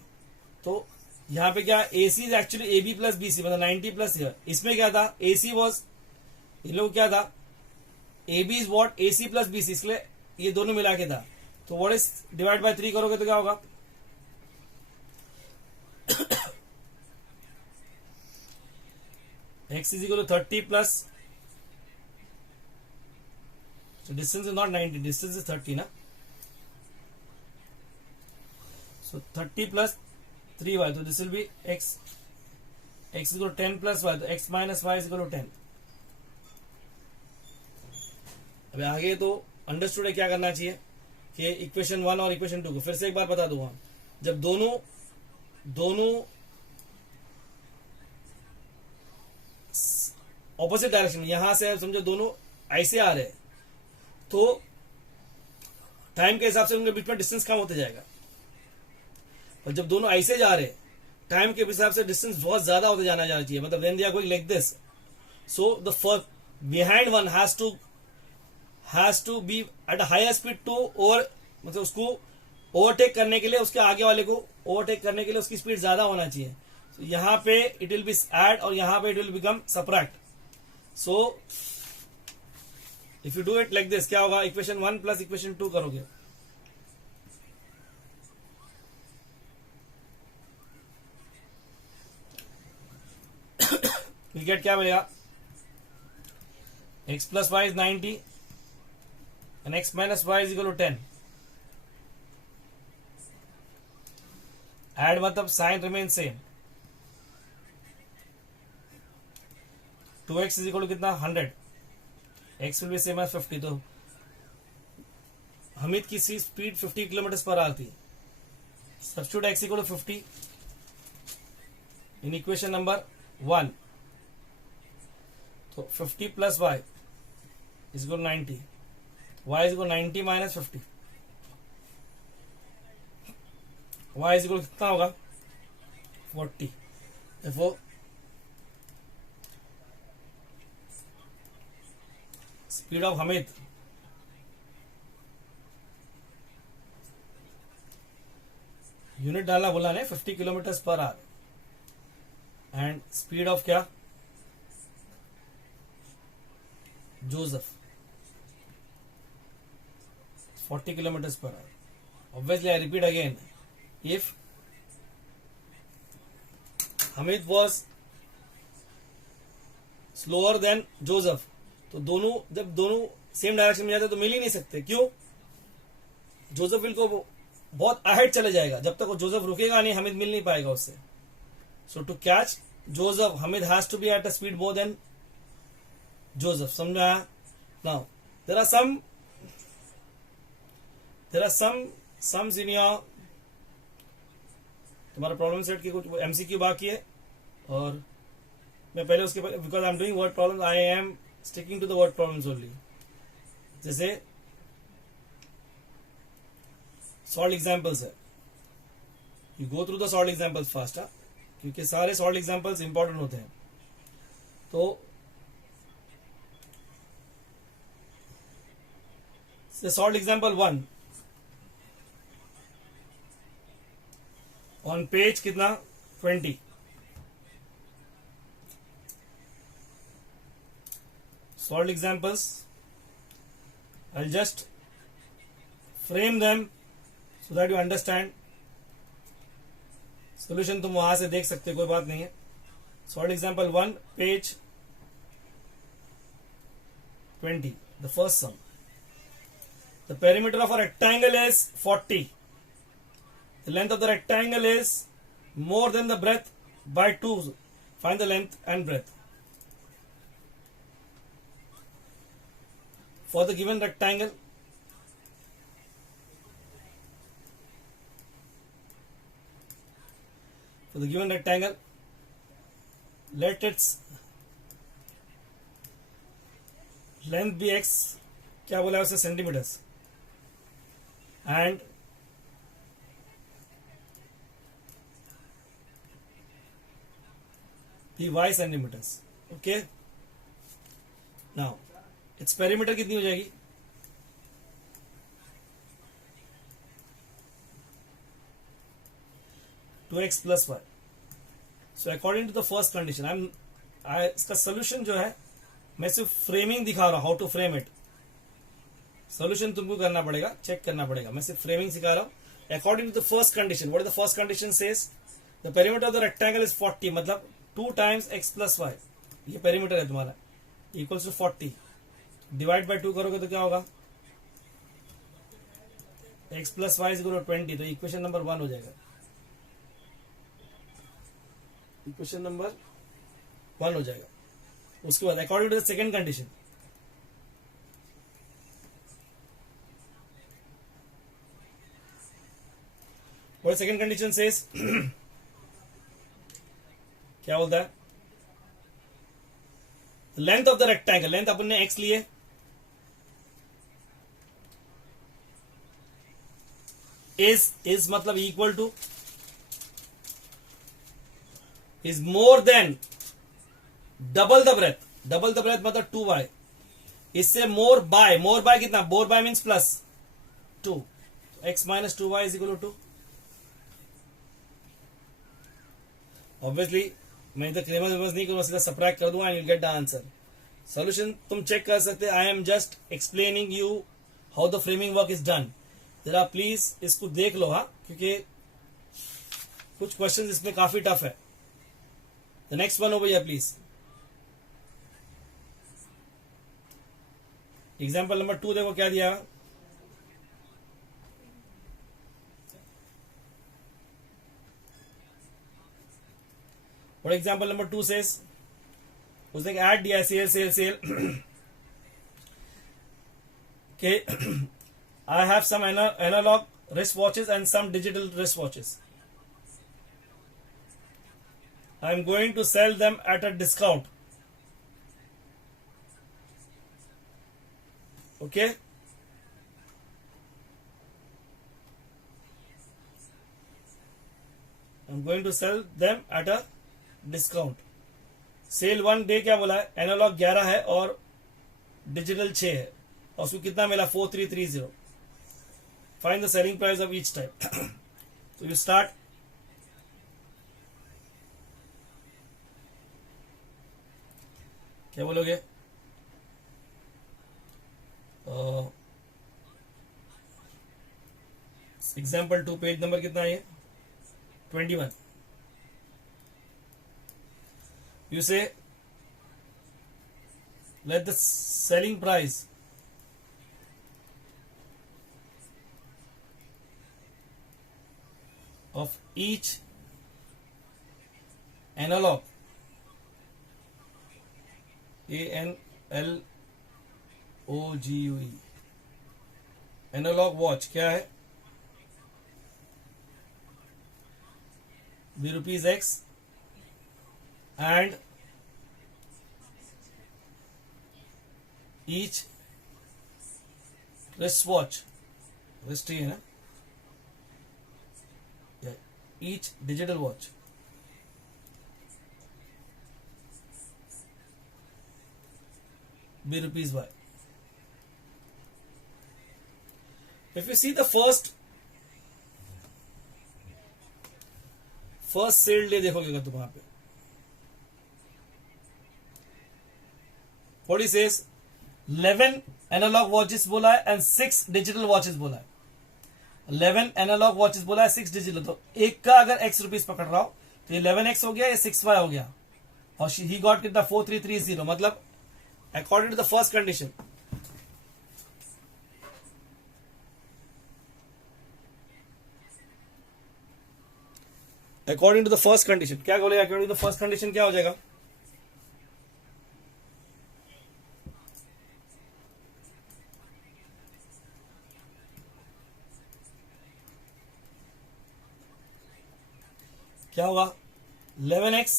तो यहां पे क्या, A C is actually A B plus B C, मतलब 90 प्लस ईयर। इसमें क्या था, ए सी वॉज, ये लोग क्या था, A B is what, A C plus B C, इसलिए ये दोनों मिला के था। तो वॉट इज डिवाइड बाय 3 करोगे तो क्या होगा, x is equal to 30 plus, so distance is not 90, distance is 30 na, so 30 plus 3y, so this will be x is equal to 10 plus y, so x minus y is equal to 10। अभी आगे तो understood है क्या करना चाहिए कि equation 1 और equation 2 को फिर से एक बार बता दूंगा। जब दोनों ऑपोजिट डायरेक्शन, यहां से समझो दोनों ऐसे आ रहे हैं तो टाइम के हिसाब से उनके बीच में डिस्टेंस कम होते जाएगा। और जब दोनों ऐसे जा रहे हैं टाइम के हिसाब से डिस्टेंस बहुत ज्यादा होते जाना चाहिए, मतलब when they are going like this, so the first behind one has to be at a higher speed to over, मतलब उसको ओवरटेक करने के लिए, उसके आगे वाले को ओवरटेक करने के लिए उसकी स्पीड ज्यादा होना चाहिए। तो यहां पे इट विल बी एड और यहां पे it will become subtract. So if you do it like this, क्या होगा, इक्वेशन 1 प्लस इक्वेशन 2 करोगे, विल गेट क्या मिलेगा, x plus Y is 90 and x minus Y is equal to 10। Add मतलब sign remain same, 2x is equal to कितना 100, x will be same as 50। तो हमिद की speed 50 kilometre per hour थी, सब्स्टिट्यूट x equal to 50 in equation number 1, तो 50 plus y is equal 90, y is equal 90 minus 50, y is equal कितना होगा 40। देखो speed of Hamid unit डालना बोला नहीं, 50 kilometre per hour, and speed of क्या, Joseph 40 kilometers per hour. Obviously, I repeat again, if Hamid was slower than Joseph, तो जब दोनों सेम डायरेक्शन में जाते तो मिल ही नहीं सकते। क्यों, जोसेफ विल को बहुत अहेड चले जाएगा, जब तक वो जोसेफ रुकेगा नहीं हमिद मिल नहीं पाएगा उससे। So to catch Joseph Hamid has to be at a speed more than Joseph, समझा? Now there are some in your, तुम्हारा प्रॉब्लम सेट की कुछ एमसीक्यू बाकी है, और मैं पहले उसके because I am doing word problem, I am sticking to the word problems only. जैसे सॉल्व एग्जाम्पल्स है, you go through the solve examples fast, क्योंकि सारे सॉल्व एग्जाम्पल्स इंपॉर्टेंट होते हैं। तो सॉल्व एग्जाम्पल 1 ऑन पेज कितना 20, solved examples, I'll just frame them so that you understand. Solution तुम वहां से देख सकते, कोई बात नहीं है। Solved example 1 page 20, the first sum. The perimeter of a rectangle is 40 The length of the rectangle is more than the breadth by 2. Find the length and breadth. For the given rectangle, let its length be x, क्या बोला है उसे, centimetres, and the y centimeters. Okay. Now its perimeter कितनी हो जाएगी? 2x plus y. So according to the first condition, इसका solution जो है, मैं सिर्फ फ्रेमिंग दिखा रहा हूं, how to frame it. Solution तुमको करना पड़ेगा, चेक करना पड़ेगा. मैं सिर्फ फ्रेमिंग सिखा रहा हूं. According to the first condition, what is the first condition says? The perimeter of the rectangle is 40, मतलब 2 times x plus y. ये पेरीमीटर है तुम्हारा, इक्वल्स टू 40. डिवाइड बाय 2 करोगे तो क्या होगा? x plus y is equal to 20. तो equation number 1 हो जाएगा. इक्वेशन नंबर 1 हो जाएगा. उसके बाद according to the second condition, what second condition says? क्या बोलता है? Length of the rectangle, length अपन ने x लिए, is मतलब equal to, is more than double the breadth. Double the breadth मतलब 2y. इससे मोर बाय कितना? More by means plus 2. x minus 2y is equal to 2. Obviously मैं इधर Cramer नहीं करूंगा, सीधा सब्ट्रैक्ट कर दूंगा and you get the answer. Solution तुम चेक कर सकते. I am just explaining you how the framing work is done. जरा प्लीज इसको देख लो, हाँ, क्योंकि कुछ क्वेश्चंस इसमें काफी टफ है. द नेक्स्ट वन हो भैया प्लीज. एग्जाम्पल नंबर 2 देखो क्या दिया. What example number 2 says? उसने add दिया sale. Okay, I have some analog wristwatches and some digital wristwatches. I am going to sell them at a discount. Okay. I'm going to sell them at a discount. Sale 1 day क्या बोला है? Analogue 11 है और digital 6 है, और उसको कितना मिला? 4330. Find the selling price of each type. तो यू स्टार्ट. क्या बोलोगे? एग्जाम्पल 2, पेज नंबर कितना है? 21. You say, let the selling price of each analog, ANLOGUE, analogue watch क्या है? be rupees X, and each wristwatch, wrist है ना, each digital watch be rupees Y. If you see the first sale day देखोगे तुम वहां पे, what he says, 11 analogue watches बोला है एंड 6 डिजिटल वॉचेस बोला है. 11 एनालॉग वॉचेस बोला है, 6 डिजिटल. तो एक का अगर x रुपीज पकड़ रहा हो तो 11x हो गया या 6y हो गया, और ही गॉट कितना? 4330. मतलब according to the first condition, according to the first condition क्या बोलेगा, according to the first condition क्या हो जाएगा, क्या होगा 11x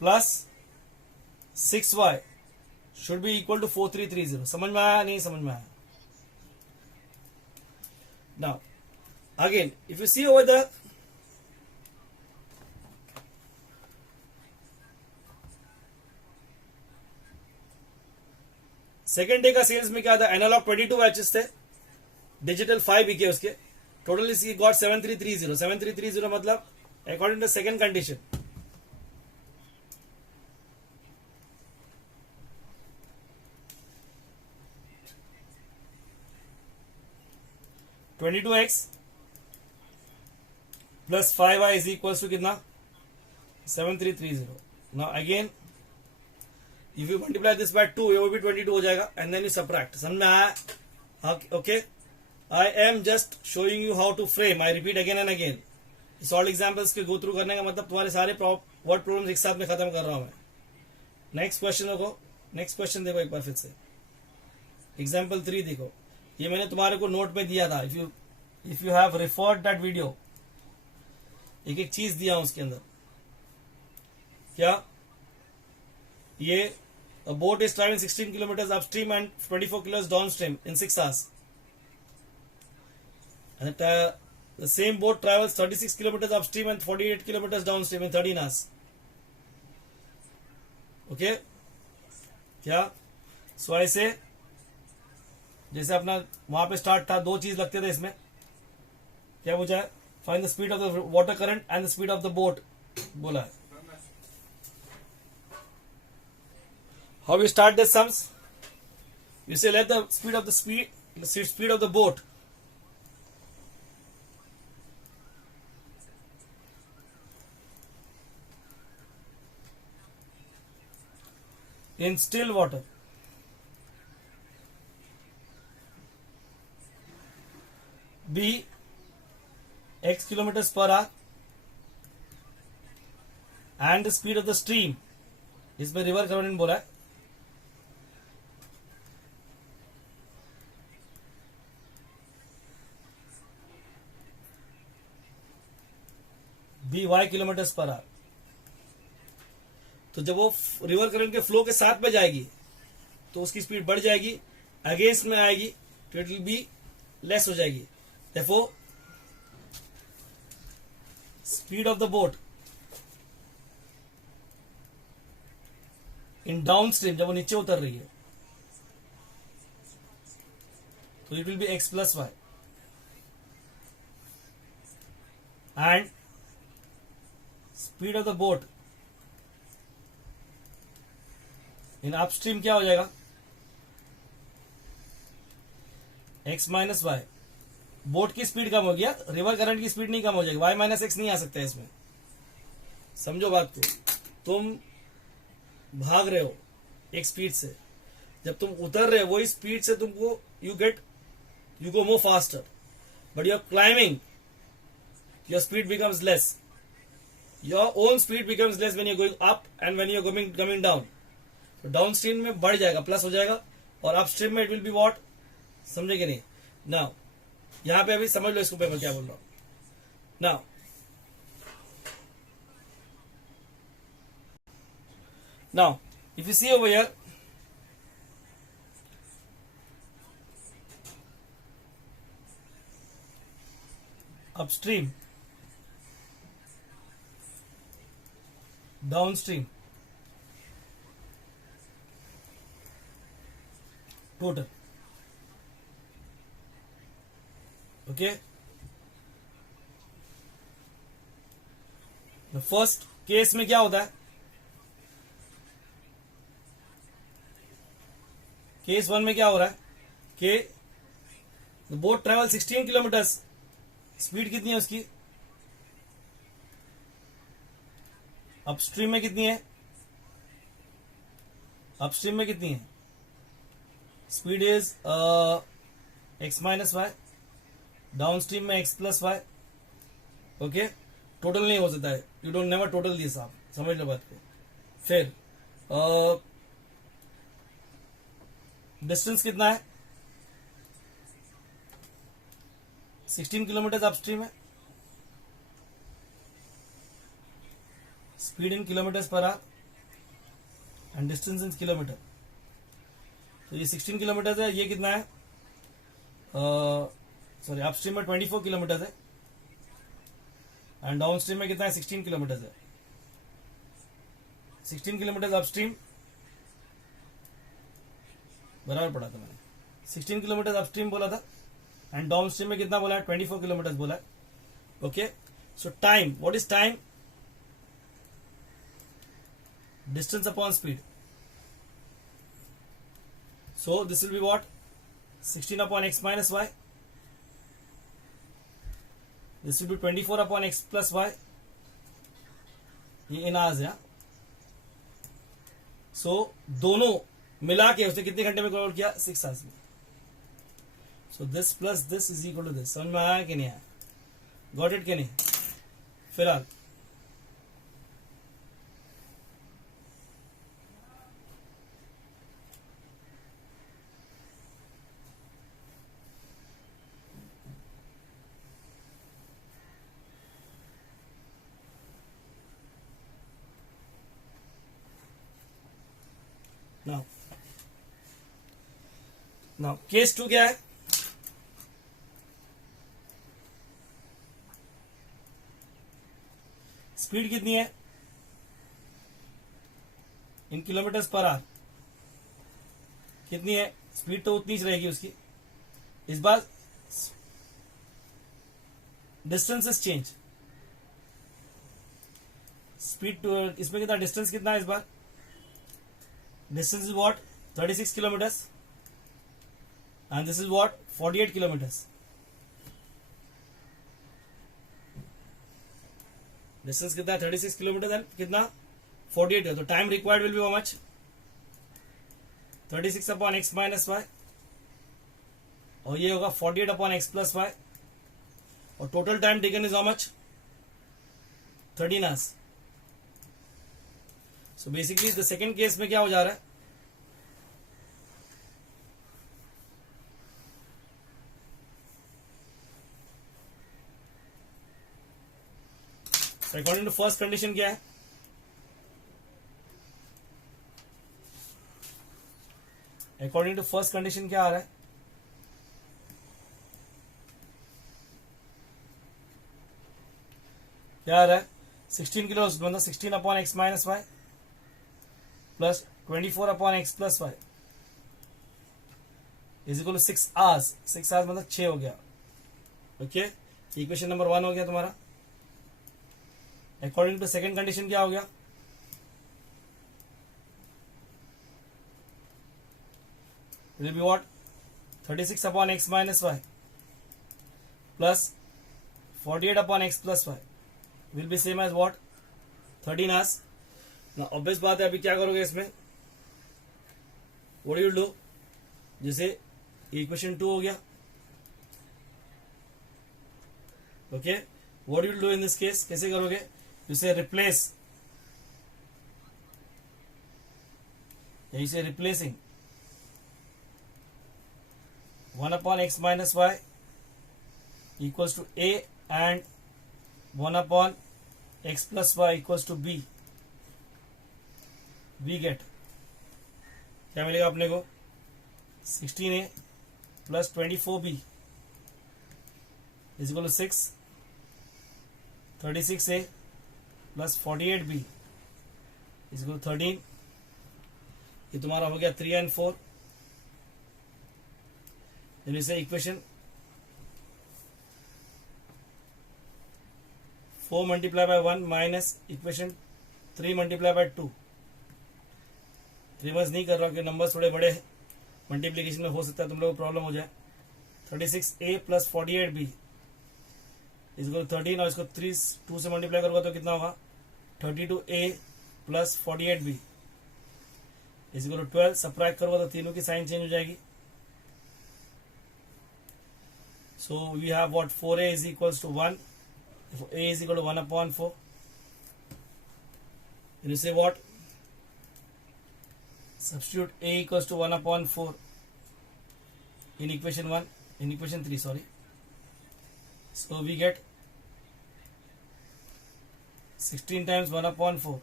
plus 6y should be equal to 4330। समझ में आया, नहीं समझ में आया? Now again if you see over the second day का सेल्स में क्या था, एनालॉग 22 बैचेस थे, डिजिटल 5 बिके उसके, टोटल इसकी गॉट 7330। 7330 मतलब according to second condition (22x plus 5y is equals to कितना 7330। now again if you multiply this by 2 ये वो भी 22 हो जाएगा and then you subtract। समझ में आया? okay I am just showing you how to frame, I repeat again and again। Solve examples के गो थ्रू करने का मतलब तुम्हारे सारे वर्ड प्रॉब्लम्स एक साथ में खत्म कर रहा हूं मैं। नेक्स्ट क्वेश्चन देखो, नेक्स्ट क्वेश्चन देखो एक बार फिर से, एग्जाम्पल 3 देखो, ये मैंने तुम्हारे को नोट में दिया था। If you have referred that video, एक एक चीज दिया हूं उसके अंदर। क्या ये a boat is traveling 16 kilometers upstream and 24 kilometers downstream in 6 hours, and the same boat travels 36 kilometers upstream and 48 kilometers downstream in 13 hours। okay क्या सो ऐसे जैसे अपना वहां पे स्टार्ट था, दो चीज लगते थे इसमें, क्या पूछा है, find the speed of the water current and the speed of the boat बोला है। How you start the sums? You say let the speed of the boat in still water be x kilometers per hour and the speed of the stream, इसमें river current बोला है, be y kilometres per hour. तो जब वो river current के flow के साथ में जाएगी तो उसकी स्पीड बढ़ जाएगी, अगेंस्ट में आएगी तो इट विल बी लेस हो जाएगी। देखो speed of the boat in downstream, जब वो नीचे उतर रही है तो it will be x plus y, and speed of the boat in upstream क्या हो जाएगा, x माइनस वाई। बोट की स्पीड कम हो गया, रिवर करंट की स्पीड नहीं कम हो जाएगी, y माइनस एक्स नहीं आ सकता है इसमें। समझो बात को, तुम भाग रहे हो एक स्पीड से, जब तुम उतर रहे हो वही स्पीड से तुमको you go more faster, but you are climbing, your speed becomes less, your own speed becomes less when you're going up and when you're coming down। तो डाउन स्ट्रीम में बढ़ जाएगा, प्लस हो जाएगा, और अप स्ट्रीम में it will be what, समझे कि नहीं? नाउ यहां पे अभी समझ लो इसको मैं क्या बोल रहा हूं। Now if you see over here, upstream downstream total, okay. First case में क्या होता है, केस 1 में क्या हो रहा है कि the boat travel 16 kilometres, speed कितनी है उसकी, अपस्ट्रीम में कितनी है, अपस्ट्रीम में कितनी है, speed is x minus y, downstream में x plus y, okay. Total नहीं हो सकता है, you don't never total this, आप समझ लो बात को। फिर डिस्टेंस कितना है, 16 किलोमीटर अपस्ट्रीम है, speed in kilometre per hour and distance in kilometre. तो ये 16 किलोमीटर है, ये कितना है, सॉरी अपस्ट्रीम में 24 किलोमीटर है एंड डाउन स्ट्रीम में कितना है, 16 किलोमीटर है। 16 किलोमीटर अपस्ट्रीम बराबर पढ़ा था मैंने, 16 किलोमीटर अपस्ट्रीम बोला था एंड डाउन स्ट्रीम में कितना बोला है, 24 किलोमीटर बोला है। Okay, so time, what is time, distance upon speed, so this will be what, 16 upon x minus y, this will be 24 upon x plus y, ये in hours है। सो दोनों मिला के उसने कितने घंटे में कवर किया, 6 आवर्स में। So this plus this is equal to this, समझ में आया कि नहीं आया, गॉट इट कि नहीं। फिलहाल नाउ केस 2 क्या है, स्पीड कितनी है इन किलोमीटर पर आवर, कितनी है स्पीड, तो उतनी ही रहेगी उसकी। इस बार डिस्टेंस इज चेंज, स्पीड इसमें कितना डिस्टेंस कितना है, इस बार distance is what 36 kilometres and this is what 48 kilometers, distance कितना है 36 किलोमीटर एंड कितना 48 है, तो time required will be how much, 36 upon x minus y और ये होगा 48 अपॉन x प्लस वाई और total time taken is how much 13 hours. So basically the second case में क्या हो जा रहा है, अकॉर्डिंग टू फर्स्ट कंडीशन क्या है, अकॉर्डिंग टू फर्स्ट कंडीशन क्या आ रहा है, क्या आ रहा है 16 किलो मतलब 16 upon x minus y plus 24 upon x plus Y is equal to 6 hours, 6 hours मतलब 6 हो गया। ओके, इक्वेशन नंबर 1 हो गया तुम्हारा। अकॉर्डिंग टू सेकेंड कंडीशन क्या हो गया, will be what 36 upon x minus y plus 48 upon x plus y will be same as what 13 hours. ना ऑब्वियस बात है, अभी क्या करोगे इसमें, व्हाट यू डू, जैसे इक्वेशन 2 हो गया। Okay, what you do in this case, कैसे करोगे, you say replace, यही से replacing 1 upon x minus y equals to a and 1 upon x plus y equals to b, we get क्या मिलेगा अपने को 16a plus 24b is equal to 6, 36a plus 48b is equal 13, ये तुम्हारा हो गया 3 and 4, यानी से equation 4 multiply bye 1 minus equation 3 multiply by 2, reverse नहीं कर रहा हूं कि नंबर थोड़े बड़े हैं, मल्टीप्लीकेशन में हो सकता है तुम लोग को प्रॉब्लम हो जाए। 36a plus 48b is equal 13 और इसको 2 से मल्टीप्लाई करूंगा तो कितना होगा 32a plus 48b is equal to 12, subtract करूंगा तो तीनों की साइन चेंज हो जाएगी। So we have what 4a is equals to 1 If A is equal to 1 upon 4, then you say what? Substitute A equals to 1 upon 4 in equation 1, in equation 3, sorry. So we get 16 times 1 upon 4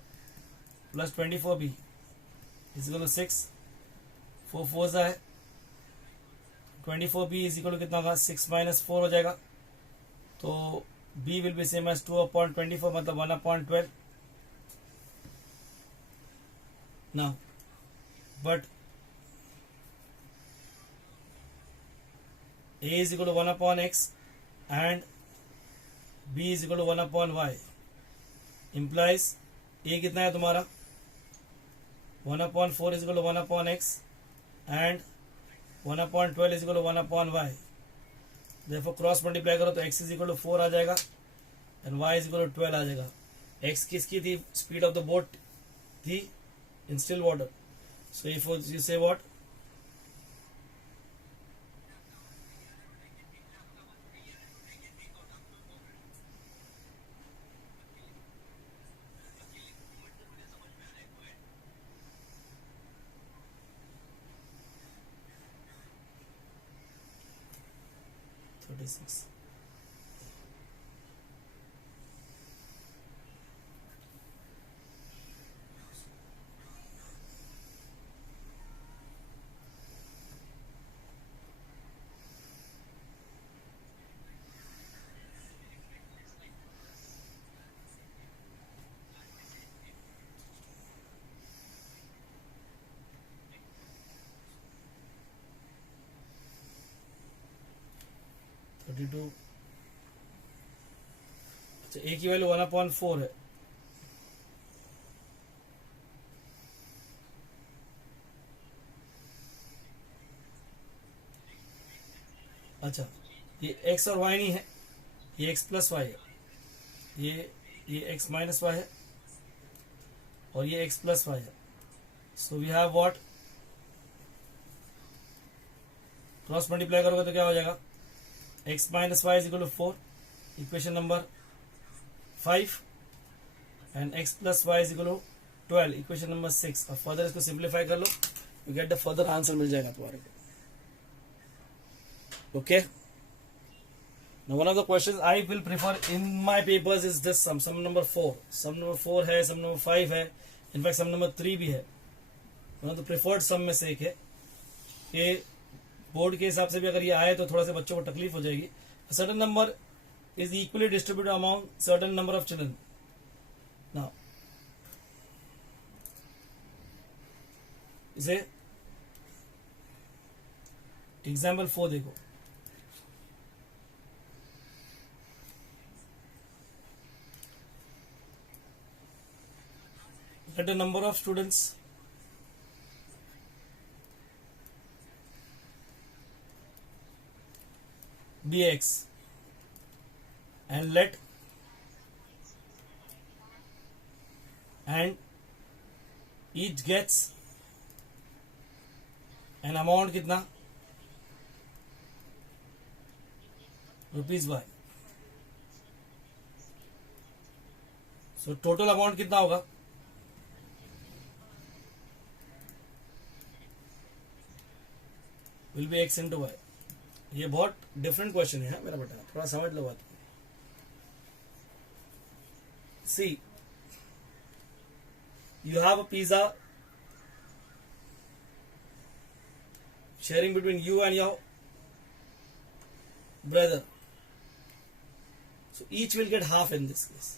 plus 24b is equal to 6. 4 4 है 24b is equal to कितना होगा? 6 minus 4 हो जाएगा. तो b will be same as 2 upon 24 मतलब 1 upon 12. Now but a is equal to 1 upon x and b is equal to 1 upon y implies a कितना है तुम्हारा? 1 upon 4 is equal to 1 upon x and 1 upon 12 is equal to 1 upon y. Therefore cross multiply करो तो x is equal to 4 आ जाएगा and y is equal to 12 आ जाएगा. x किसकी थी? Speed of the boat थी in still water. So if you say what? $36. अच्छा ए की value 1/4 है. अच्छा ये x और y नहीं है, ये x प्लस वाई है, ये x माइनस वाई है और ये x प्लस वाई है. So we have what? Cross multiply करोगे तो क्या हो जाएगा? x minus y is equal to 4, equation number 5, and x plus y is equal to 12, equation number 6. और फर्दर इसको सिंप्लीफाई कर लो, you get the further answer मिल जाएगा तुम्हारे को. Okay. Now one of the questions I will prefer in my papers is this sum number 4. Sum number 4 है, sum number 5 है, in fact sum number 3 भी है. one of the preferred sum में से एक है कि बोर्ड के हिसाब से भी अगर ये आए तो थोड़ा सा बच्चों को तकलीफ हो जाएगी. Certain number is equally distributed among certain number of children. Now इसे एग्जाम्पल 4 देखो. Let the number of students be x and let each gets an amount कितना? Rupees y. So total amount कितना होगा? Will be x into y. ये बहुत different question है मेरा बेटा, थोड़ा समझ लो बात. See you have a pizza sharing between you and your brother. So each will get half in this case.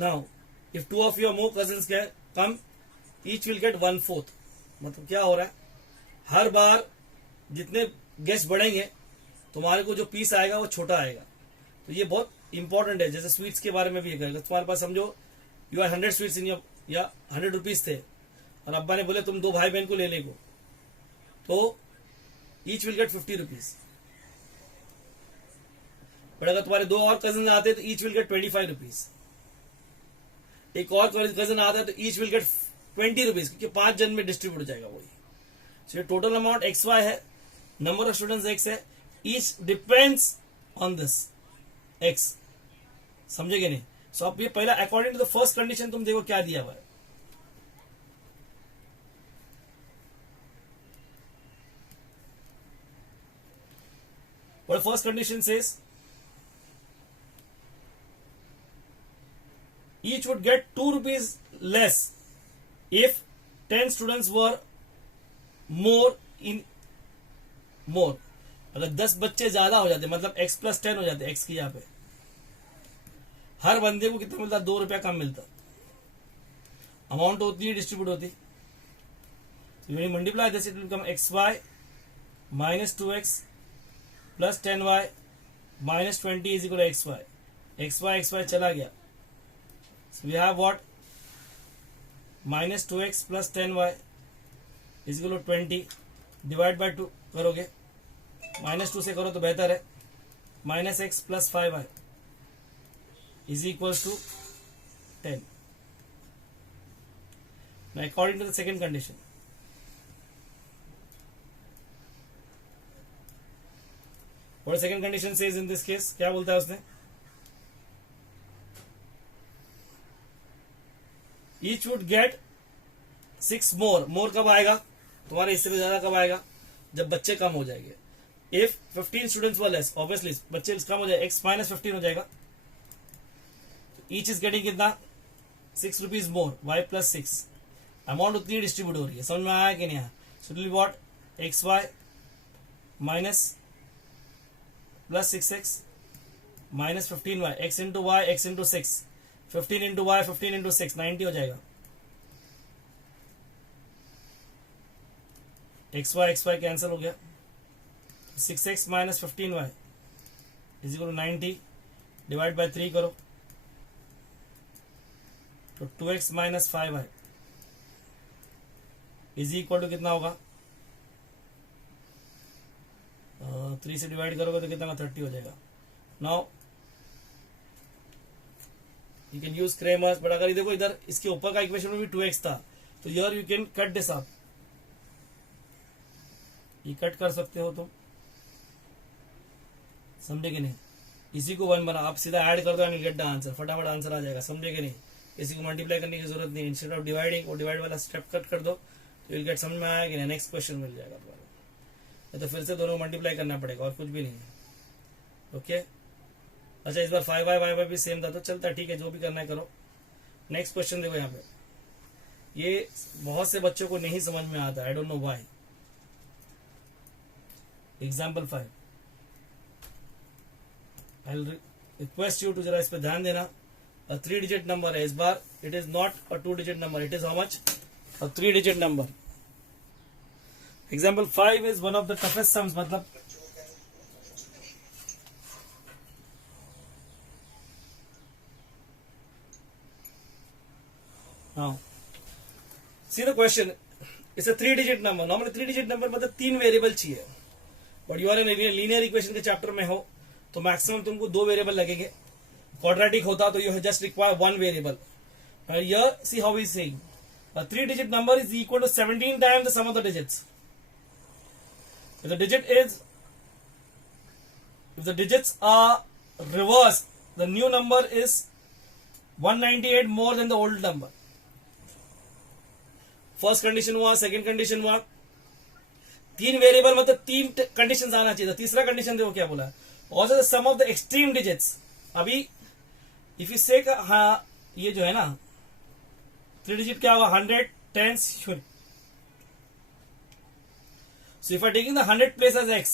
Now if two of your more cousins come, each will get 1/4. मतलब क्या हो रहा है? हर बार जितने गेस्ट बढ़ेंगे तुम्हारे को जो पीस आएगा वो छोटा आएगा. तो ये बहुत इंपॉर्टेंट है. जैसे स्वीट्स के बारे में भी अगर तुम्हारे पास समझो you are 100 sweets in your, या 100 रुपीज थे और अब्बा ने बोले तुम 2 भाई बहन को लेने को, तो each will gate 50 rupees. But अगर तुम्हारे 2 और कजिन आते तो ईच विल गेट 25 रुपीज. एक और कजिन आता है तो ईच विल गेट 20 रुपीज, क्योंकि 5 जन में डिस्ट्रीब्यूट हो जाएगा वही. So टोटल अमाउंट XY है, नंबर ऑफ स्टूडेंट्स X है, each depends on this x, समझेगे नहीं? सो अब ये पहला according to the first condition तुम देखो क्या दिया हुआ है. What the first condition says, each would get 2 rupees less if 10 students were more in more. अगर 10 बच्चे ज्यादा हो जाते, मतलब x plus 10 हो जाते, x की यहाँ पे हर बंदे को कितना मिलता? 2 रुपया कम मिलता. अमाउंट होती है, डिस्ट्रीब्यूट होती. when you multiply this, it will become xy minus 2x plus 10y minus 20 is equal to xy. xy चला गया. So we have what? Minus 2x plus 10y is equal to 20. Divide by 2 करोगे, minus 2 से करो तो बेहतर है. Minus x plus 5y is equals to 10. Now according to the second condition, what the second condition says in this case, क्या बोलता है उसने? Each would get 6 more. More कब आएगा? तुम्हारे हिस्से में ज्यादा कब आएगा? जब बच्चे कम हो जाएंगे. If 15 students were less, obviously बच्चे कम हो जाए, x minus 15 हो जाएगा. Each is getting कितना? 6 rupees more. y plus 6. Amount उतनी डिस्ट्रीब्यूट हो रही है. समझ में आया कि नहीं आया? So it will be what? xy minus plus 6x minus 15y. x into y, x into 6. 15 into y, 15 into 6, 90 हो जाएगा. xy कैंसिल हो गया. 6x minus 15y is equal to 90. Divide by 3 करो तो 2x minus 5y is equal to कितना होगा? 3 से divide करोगे तो कितना? 30 हो जाएगा. Now you can use Cramer's, but अगर देखो इधर इसके ऊपर का इक्वेशन में भी 2x था, तो यार you can cut this up. ये कट कर सकते हो तुम, समझे कि नहीं? इसी को 1 बना, आप सीधा ऐड कर दो एंड गेट द आंसर. फटाफट आंसर आ जाएगा. समझे कि नहीं? इसी को मल्टीप्लाई करने की जरूरत नहीं. इंस्टेड ऑफ डिवाइडिंग वो डिवाइड वाला स्टेप कट कर दो तो विल गेट. समझ में आया कि नहीं? नेक्स्ट क्वेश्चन मिल जाएगा तुम्हारा. तो फिर से दोनों मल्टीप्लाई करना पड़ेगा और कुछ भी नहीं है. ओके. अच्छा, इस बार 5y भी सेम था तो चलता. ठीक है, जो भी करना है करो. नेक्स्ट क्वेश्चन देखो. यहाँ पे ये बहुत से बच्चों को नहीं समझ में आता. I don't know why. Example 5. I will request you to जरा इस पे ध्यान देना. 3 डिजिट नंबर है इस बार. It is not a 2 digit number. It is how much? A 3 digit number. Example 5 is one of the toughest sums. मतलब see the question. It's a 3 digit number. Normally 3 digit number मतलब 3 variable चाहिए. But you are in linear equation के chapter में हो तो maximum तुमको 2 variable लगेंगे. Quadratic होता तो you just require 1 variable. Here see how he is saying a 3 digit number is equal to 17 times the sum of the digits. If the digits are reversed, the new number is 198 more than the old number. First condition हुआ, second condition हुआ. 3 variable मतलब 3 conditions आना चाहिए. तीसरा condition देखो क्या बोला. Also the sum of the extreme digits. अभी इफ यू से हाँ ये जो है ना 3 डिजिट क्या होगा? 100 10s. So if I taking the 100 place as x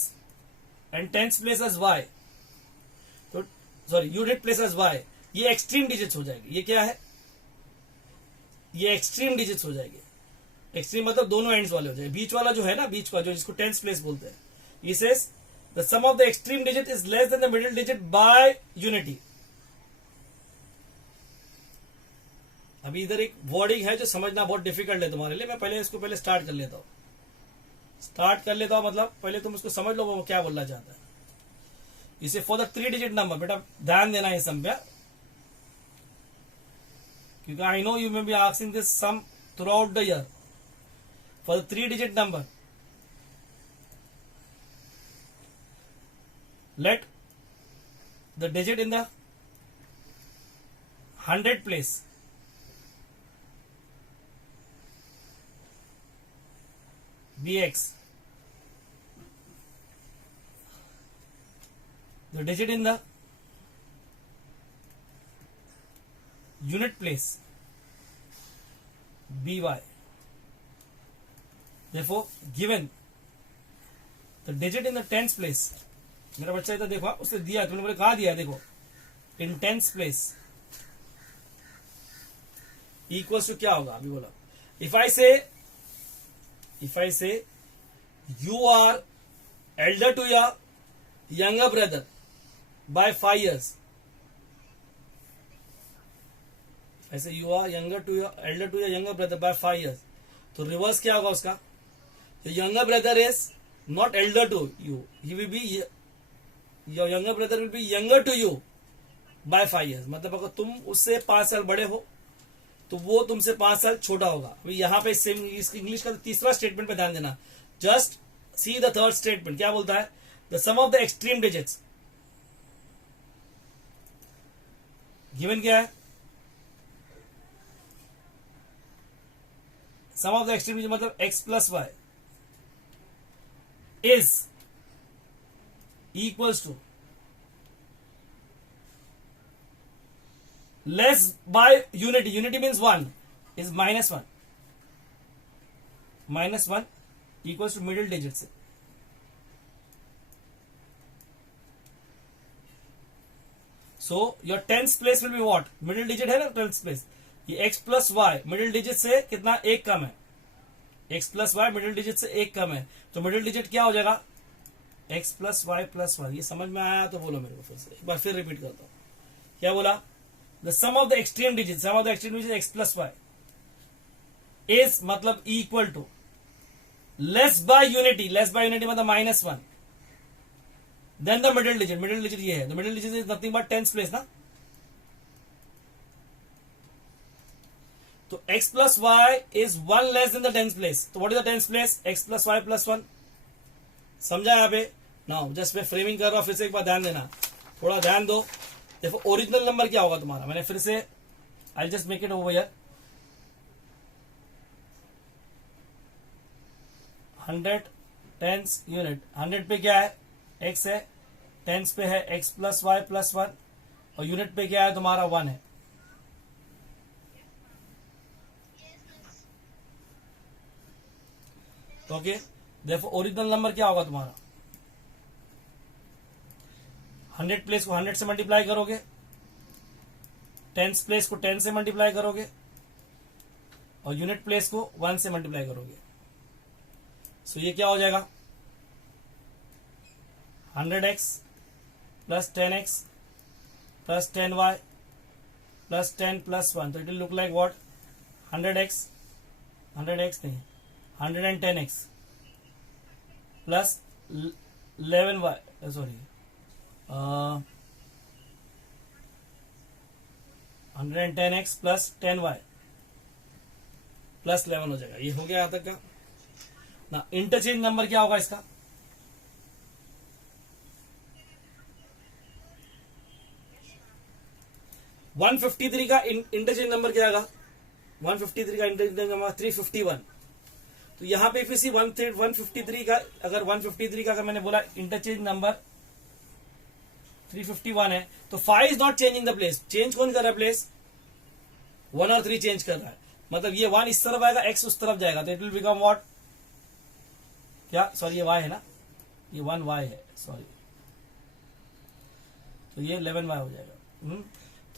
and 10s place as y, तो sorry unit place as y, ये एक्सट्रीम डिजिट्स हो जाएगी. ये क्या है? ये एक्सट्रीम डिजिट्स हो जाएगी. एक्सट्रीम मतलब दोनों एंड्स वाले हो जाएंगे. बीच वाला जो है ना, बीच का जो जिसको 10s प्लेस बोलते हैं, ये says the sum of the extreme digit is less than the middle digit by unity. अभी इधर एक वर्डिंग है जो समझना बहुत डिफिकल्ट है तुम्हारे लिए. मैं पहले इसको स्टार्ट कर लेता हूं. मतलब पहले तुम इसको समझ लो वो क्या बोलना चाहता है. इसे फॉर द 3 डिजिट नंबर. बेटा ध्यान देना है सम पे, क्योंकि I know you may be asking this sum throughout the year. For the 3 digit number, let the digit in the 100 place, bx, the digit in the unit place, by. Therefore, given the digit in the tens place, मेरा बच्चा इधर देखो, उसने दिया, तुमने बोले कहा दिया, देखो in tens place equals to क्या होगा, अभी बोला, if I say you are elder to your younger brother by 5 years, ऐसे you are elder to your younger brother by 5 years, तो रिवर्स क्या होगा उसका, your younger brother is not elder to you, he will be, your younger brother will be younger to you by 5 years, मतलब अगर तुम उससे 5 साल बड़े हो तो वो तुमसे 5 साल छोटा होगा। अभी यहाँ पे सेम इंग्लिश का तीसरा स्टेटमेंट पे ध्यान देना, just see the third statement, क्या बोलता है, the sum of the extreme digits, given क्या है, sum of the extreme digit मतलब x plus Y is equals to less by unity, unity means 1 is minus 1 equals to middle digit से, so your tens place will be what, middle digit है ना tens place, ये x plus y middle digit से कितना एक कम है, x plus y middle digit से एक कम है, तो middle digit क्या हो जाएगा, x प्लस वाई प्लस 1, ये समझ में आया तो बोलो मेरे को, फिर से एक बार फिर रिपीट करता हूं, क्या बोला, the sum of the extreme digit, sum of the extreme digit x plus Y is मतलब equal to less by unity, less by unity मतलब -1, then the middle digit, middle digit ये है, the middle digit is nothing but tens place ना, तो x plus Y is 1 less than the tens place, तो what is the tens place, x plus y plus 1, समझा यहाँ पे, now just मैं framing कर रहा हूं, फिर से एक बार ध्यान देना, थोड़ा ध्यान दो, देखो ओरिजिनल नंबर क्या होगा तुम्हारा, मैंने फिर से I just make it over here, 100 tens unit, 100 पे क्या है x है, टेंस पे है x प्लस वाई प्लस 1, और यूनिट पे क्या है तुम्हारा 1 है, ओके, देखो ओरिजिनल नंबर क्या होगा तुम्हारा, 100 प्लेस को 100 से मल्टीप्लाई करोगे, टेंस प्लेस को 10 से मल्टीप्लाई करोगे, और यूनिट प्लेस को 1 से मल्टीप्लाई करोगे, सो ये क्या हो जाएगा, 100x plus 10x plus 10y plus 10 plus 1, तो it will look like what, 100x नहीं 110x plus 11y, sorry 110x plus 10y plus 11 हो जाएगा, ये हो गया यहां तक का ना। इंटरचेंज नंबर क्या होगा इसका, वन 153 का इंटरचेंज नंबर क्या आएगा, 153 का इंटरचेंज नंबर 351, तो यहां पे फिर 153 का, अगर 153 का अगर मैंने बोला इंटरचेंज नंबर 351 है, तो 5 is not changing the place, change कौन कर रहा है प्लेस, 1 और 3 चेंज कर रहा है, मतलब ये 1 इस तरफ आएगा, x उस तरफ जाएगा, तो इट विल बिकम व्हाट, क्या, सॉरी ये y है ना, ये 1y है, सॉरी, तो ये 11y हो जाएगा,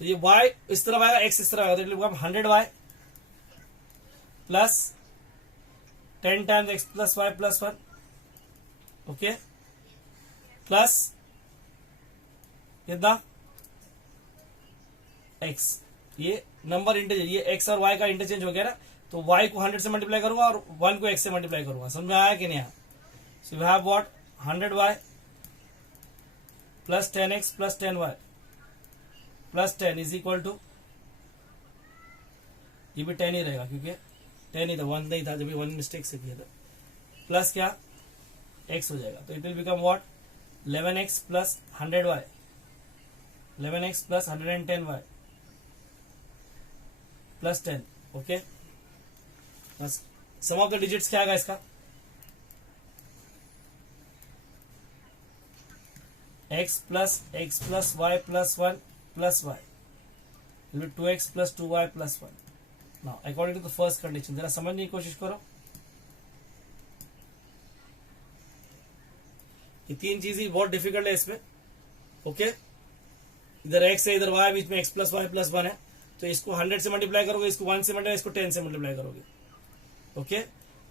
तो ये y इस तरफ आएगा, x इस तरफ आएगा, तो it will become 100y plus 10 times x plus y plus 1, okay, plus कितना x, ये नंबर इंटरचेंज, ये x और y का इंटरचेंज हो गया ना, तो y को 100 से मल्टीप्लाई करूंगा और 1 को x से मल्टीप्लाई करूंगा, समझ में आया कि नहीं आया, so we have what 100y plus 10x plus 10y plus 10 is equal to, ये भी 10 ही रहेगा क्योंकि 10 ही था, 1 नहीं था, जब 1 मिस्टेक से किया था, प्लस क्या x हो जाएगा, तो it will become what 11x plus 100y 11x plus 110y plus 10. Okay, बस सम ऑफ द डिजिट्स क्या आएगा इसका? x plus y plus 1 plus y will be 2x plus 2y plus 1. Now according to the first condition, जरा समझने की कोशिश करो. ये तीन चीजें बहुत डिफिकल्ट है इसमें. ओके, इधर x है, इधर y, बीच में x प्लस वाई प्लस 1 है. तो इसको 100 से मल्टीप्लाई करोगे, इसको 1 से मल्टीप्लाई, इसको 10 से मल्टीप्लाई करोगे. ओके,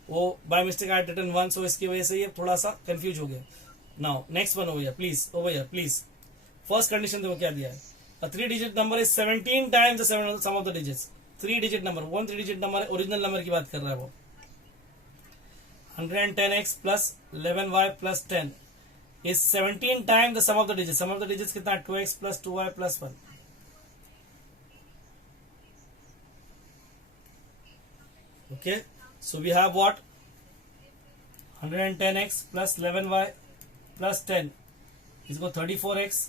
वो बाय मिस्टेक आई रिटन 1, सो इसकी वजह से ये थोड़ा सा कंफ्यूज हो गया. Now next one over please, over here please. First condition देखो क्या दिया है. A 3-digit number is 17 times the sum of the digits. 3-digit number, 1 3-digit number है, ओरिजिनल नंबर की बात कर रहा है वो. 110x plus 11y plus 10 is 17 times the sum of the digits. Sum of the digits कितना? 2x plus 2y plus 1. Okay, so we have what? 110x plus 11y plus 10 is go 34x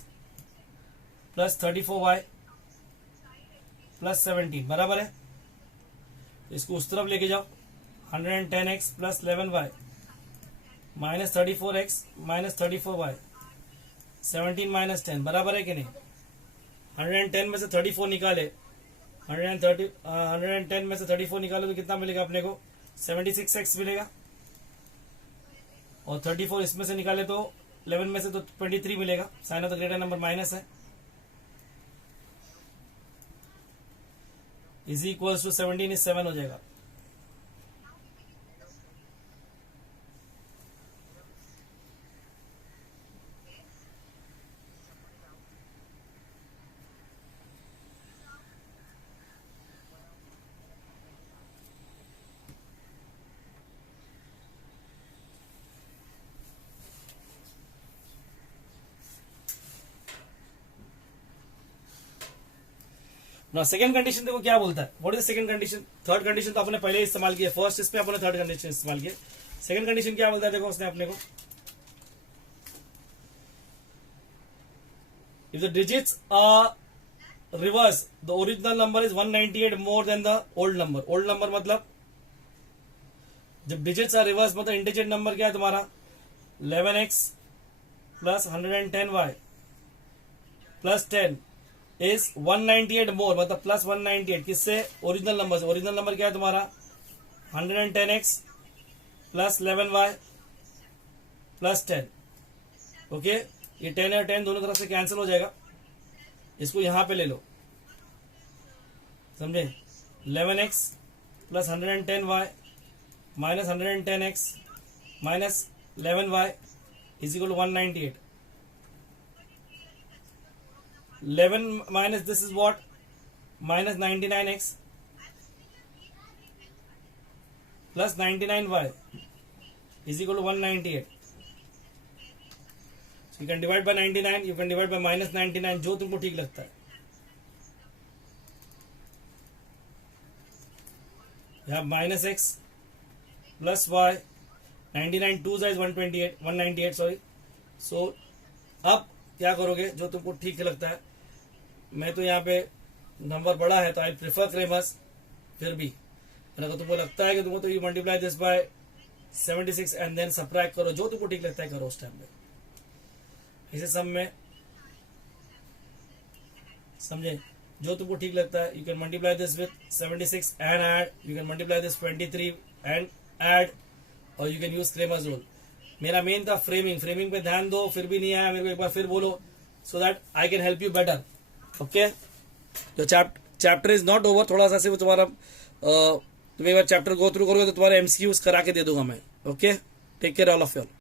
plus 34y plus 17 बराबर है. इसको उस तरफ लेके जाओ. 110x plus 11y minus 34x minus 34y 17 minus 10 बराबर है कि नहीं? 110 में से 34 निकाले, 110 में से 34 निकाले तो कितना मिलेगा अपने को? 76x मिलेगा. और 34 इसमें से निकाले तो 11 में से तो 23 मिलेगा. Sign of the greater number minus है. इज इक्वल्स टू 17 इज 7 हो जाएगा. ना सेकंड कंडीशन देखो क्या बोलता है. What is second condition? Third condition तो आपने पहले इस्तेमाल किया, फर्स्ट इसमें आपने थर्ड कंडीशन इस्तेमाल किया. सेकंड कंडीशन क्या बोलता है देखो उसने अपने को. If the digits are reverse the original number is 198 more than the old number. Old number मतलब जब डिजिट्स आर रिवर्स मतलब इंटीजर नंबर क्या है तुम्हारा? 11x plus 110y plus 10 is 198 मोर मतलब प्लस 198 किससे? ओरिजिनल नंबर से. ओरिजिनल नंबर क्या है तुम्हारा? 110x plus 11y plus 10. Okay, ये 10 और 10 दोनों तरफ से कैंसिल हो जाएगा. इसको यहां पे ले लो, समझे? 11x plus 110y minus 110x minus 11y is equal to 198. 11 minus this is what? Minus 99x plus 99y is equal to 198. So you can divide by 99, you can divide by minus 99, जो तुमको ठीक लगता है. You have minus x plus y, 99 2 is 198 sorry. So अब क्या करोगे? जो तुमको ठीक लगता है. मैं तो यहाँ पे नंबर बड़ा है तो आई प्रेफर क्रेमस. फिर भी अगर तुमको लगता है कि तुमको तो you multiply this by 76 and then subtract करो, जो तुमको ठीक लगता है करो उस टाइम पे. इसे सब में समझे, जो तुमको ठीक लगता है. You can multiply this with 76 and add, you can multiply this 23 and add, और you can use Cramer's rule. मेरा मेन था फ्रेमिंग पे ध्यान दो. फिर भी नहीं आया मेरे को, एक बार फिर बोलो so that I can help you better. Okay, तो चैप्टर इज नॉट ओवर. थोड़ा सा सिर्फ तुम्हारा तुम एक बार चैप्टर गो थ्रू करोगे तो तुम्हारे एमसीक्यूज करा के दे दूंगा मैं. Okay, take care all of you.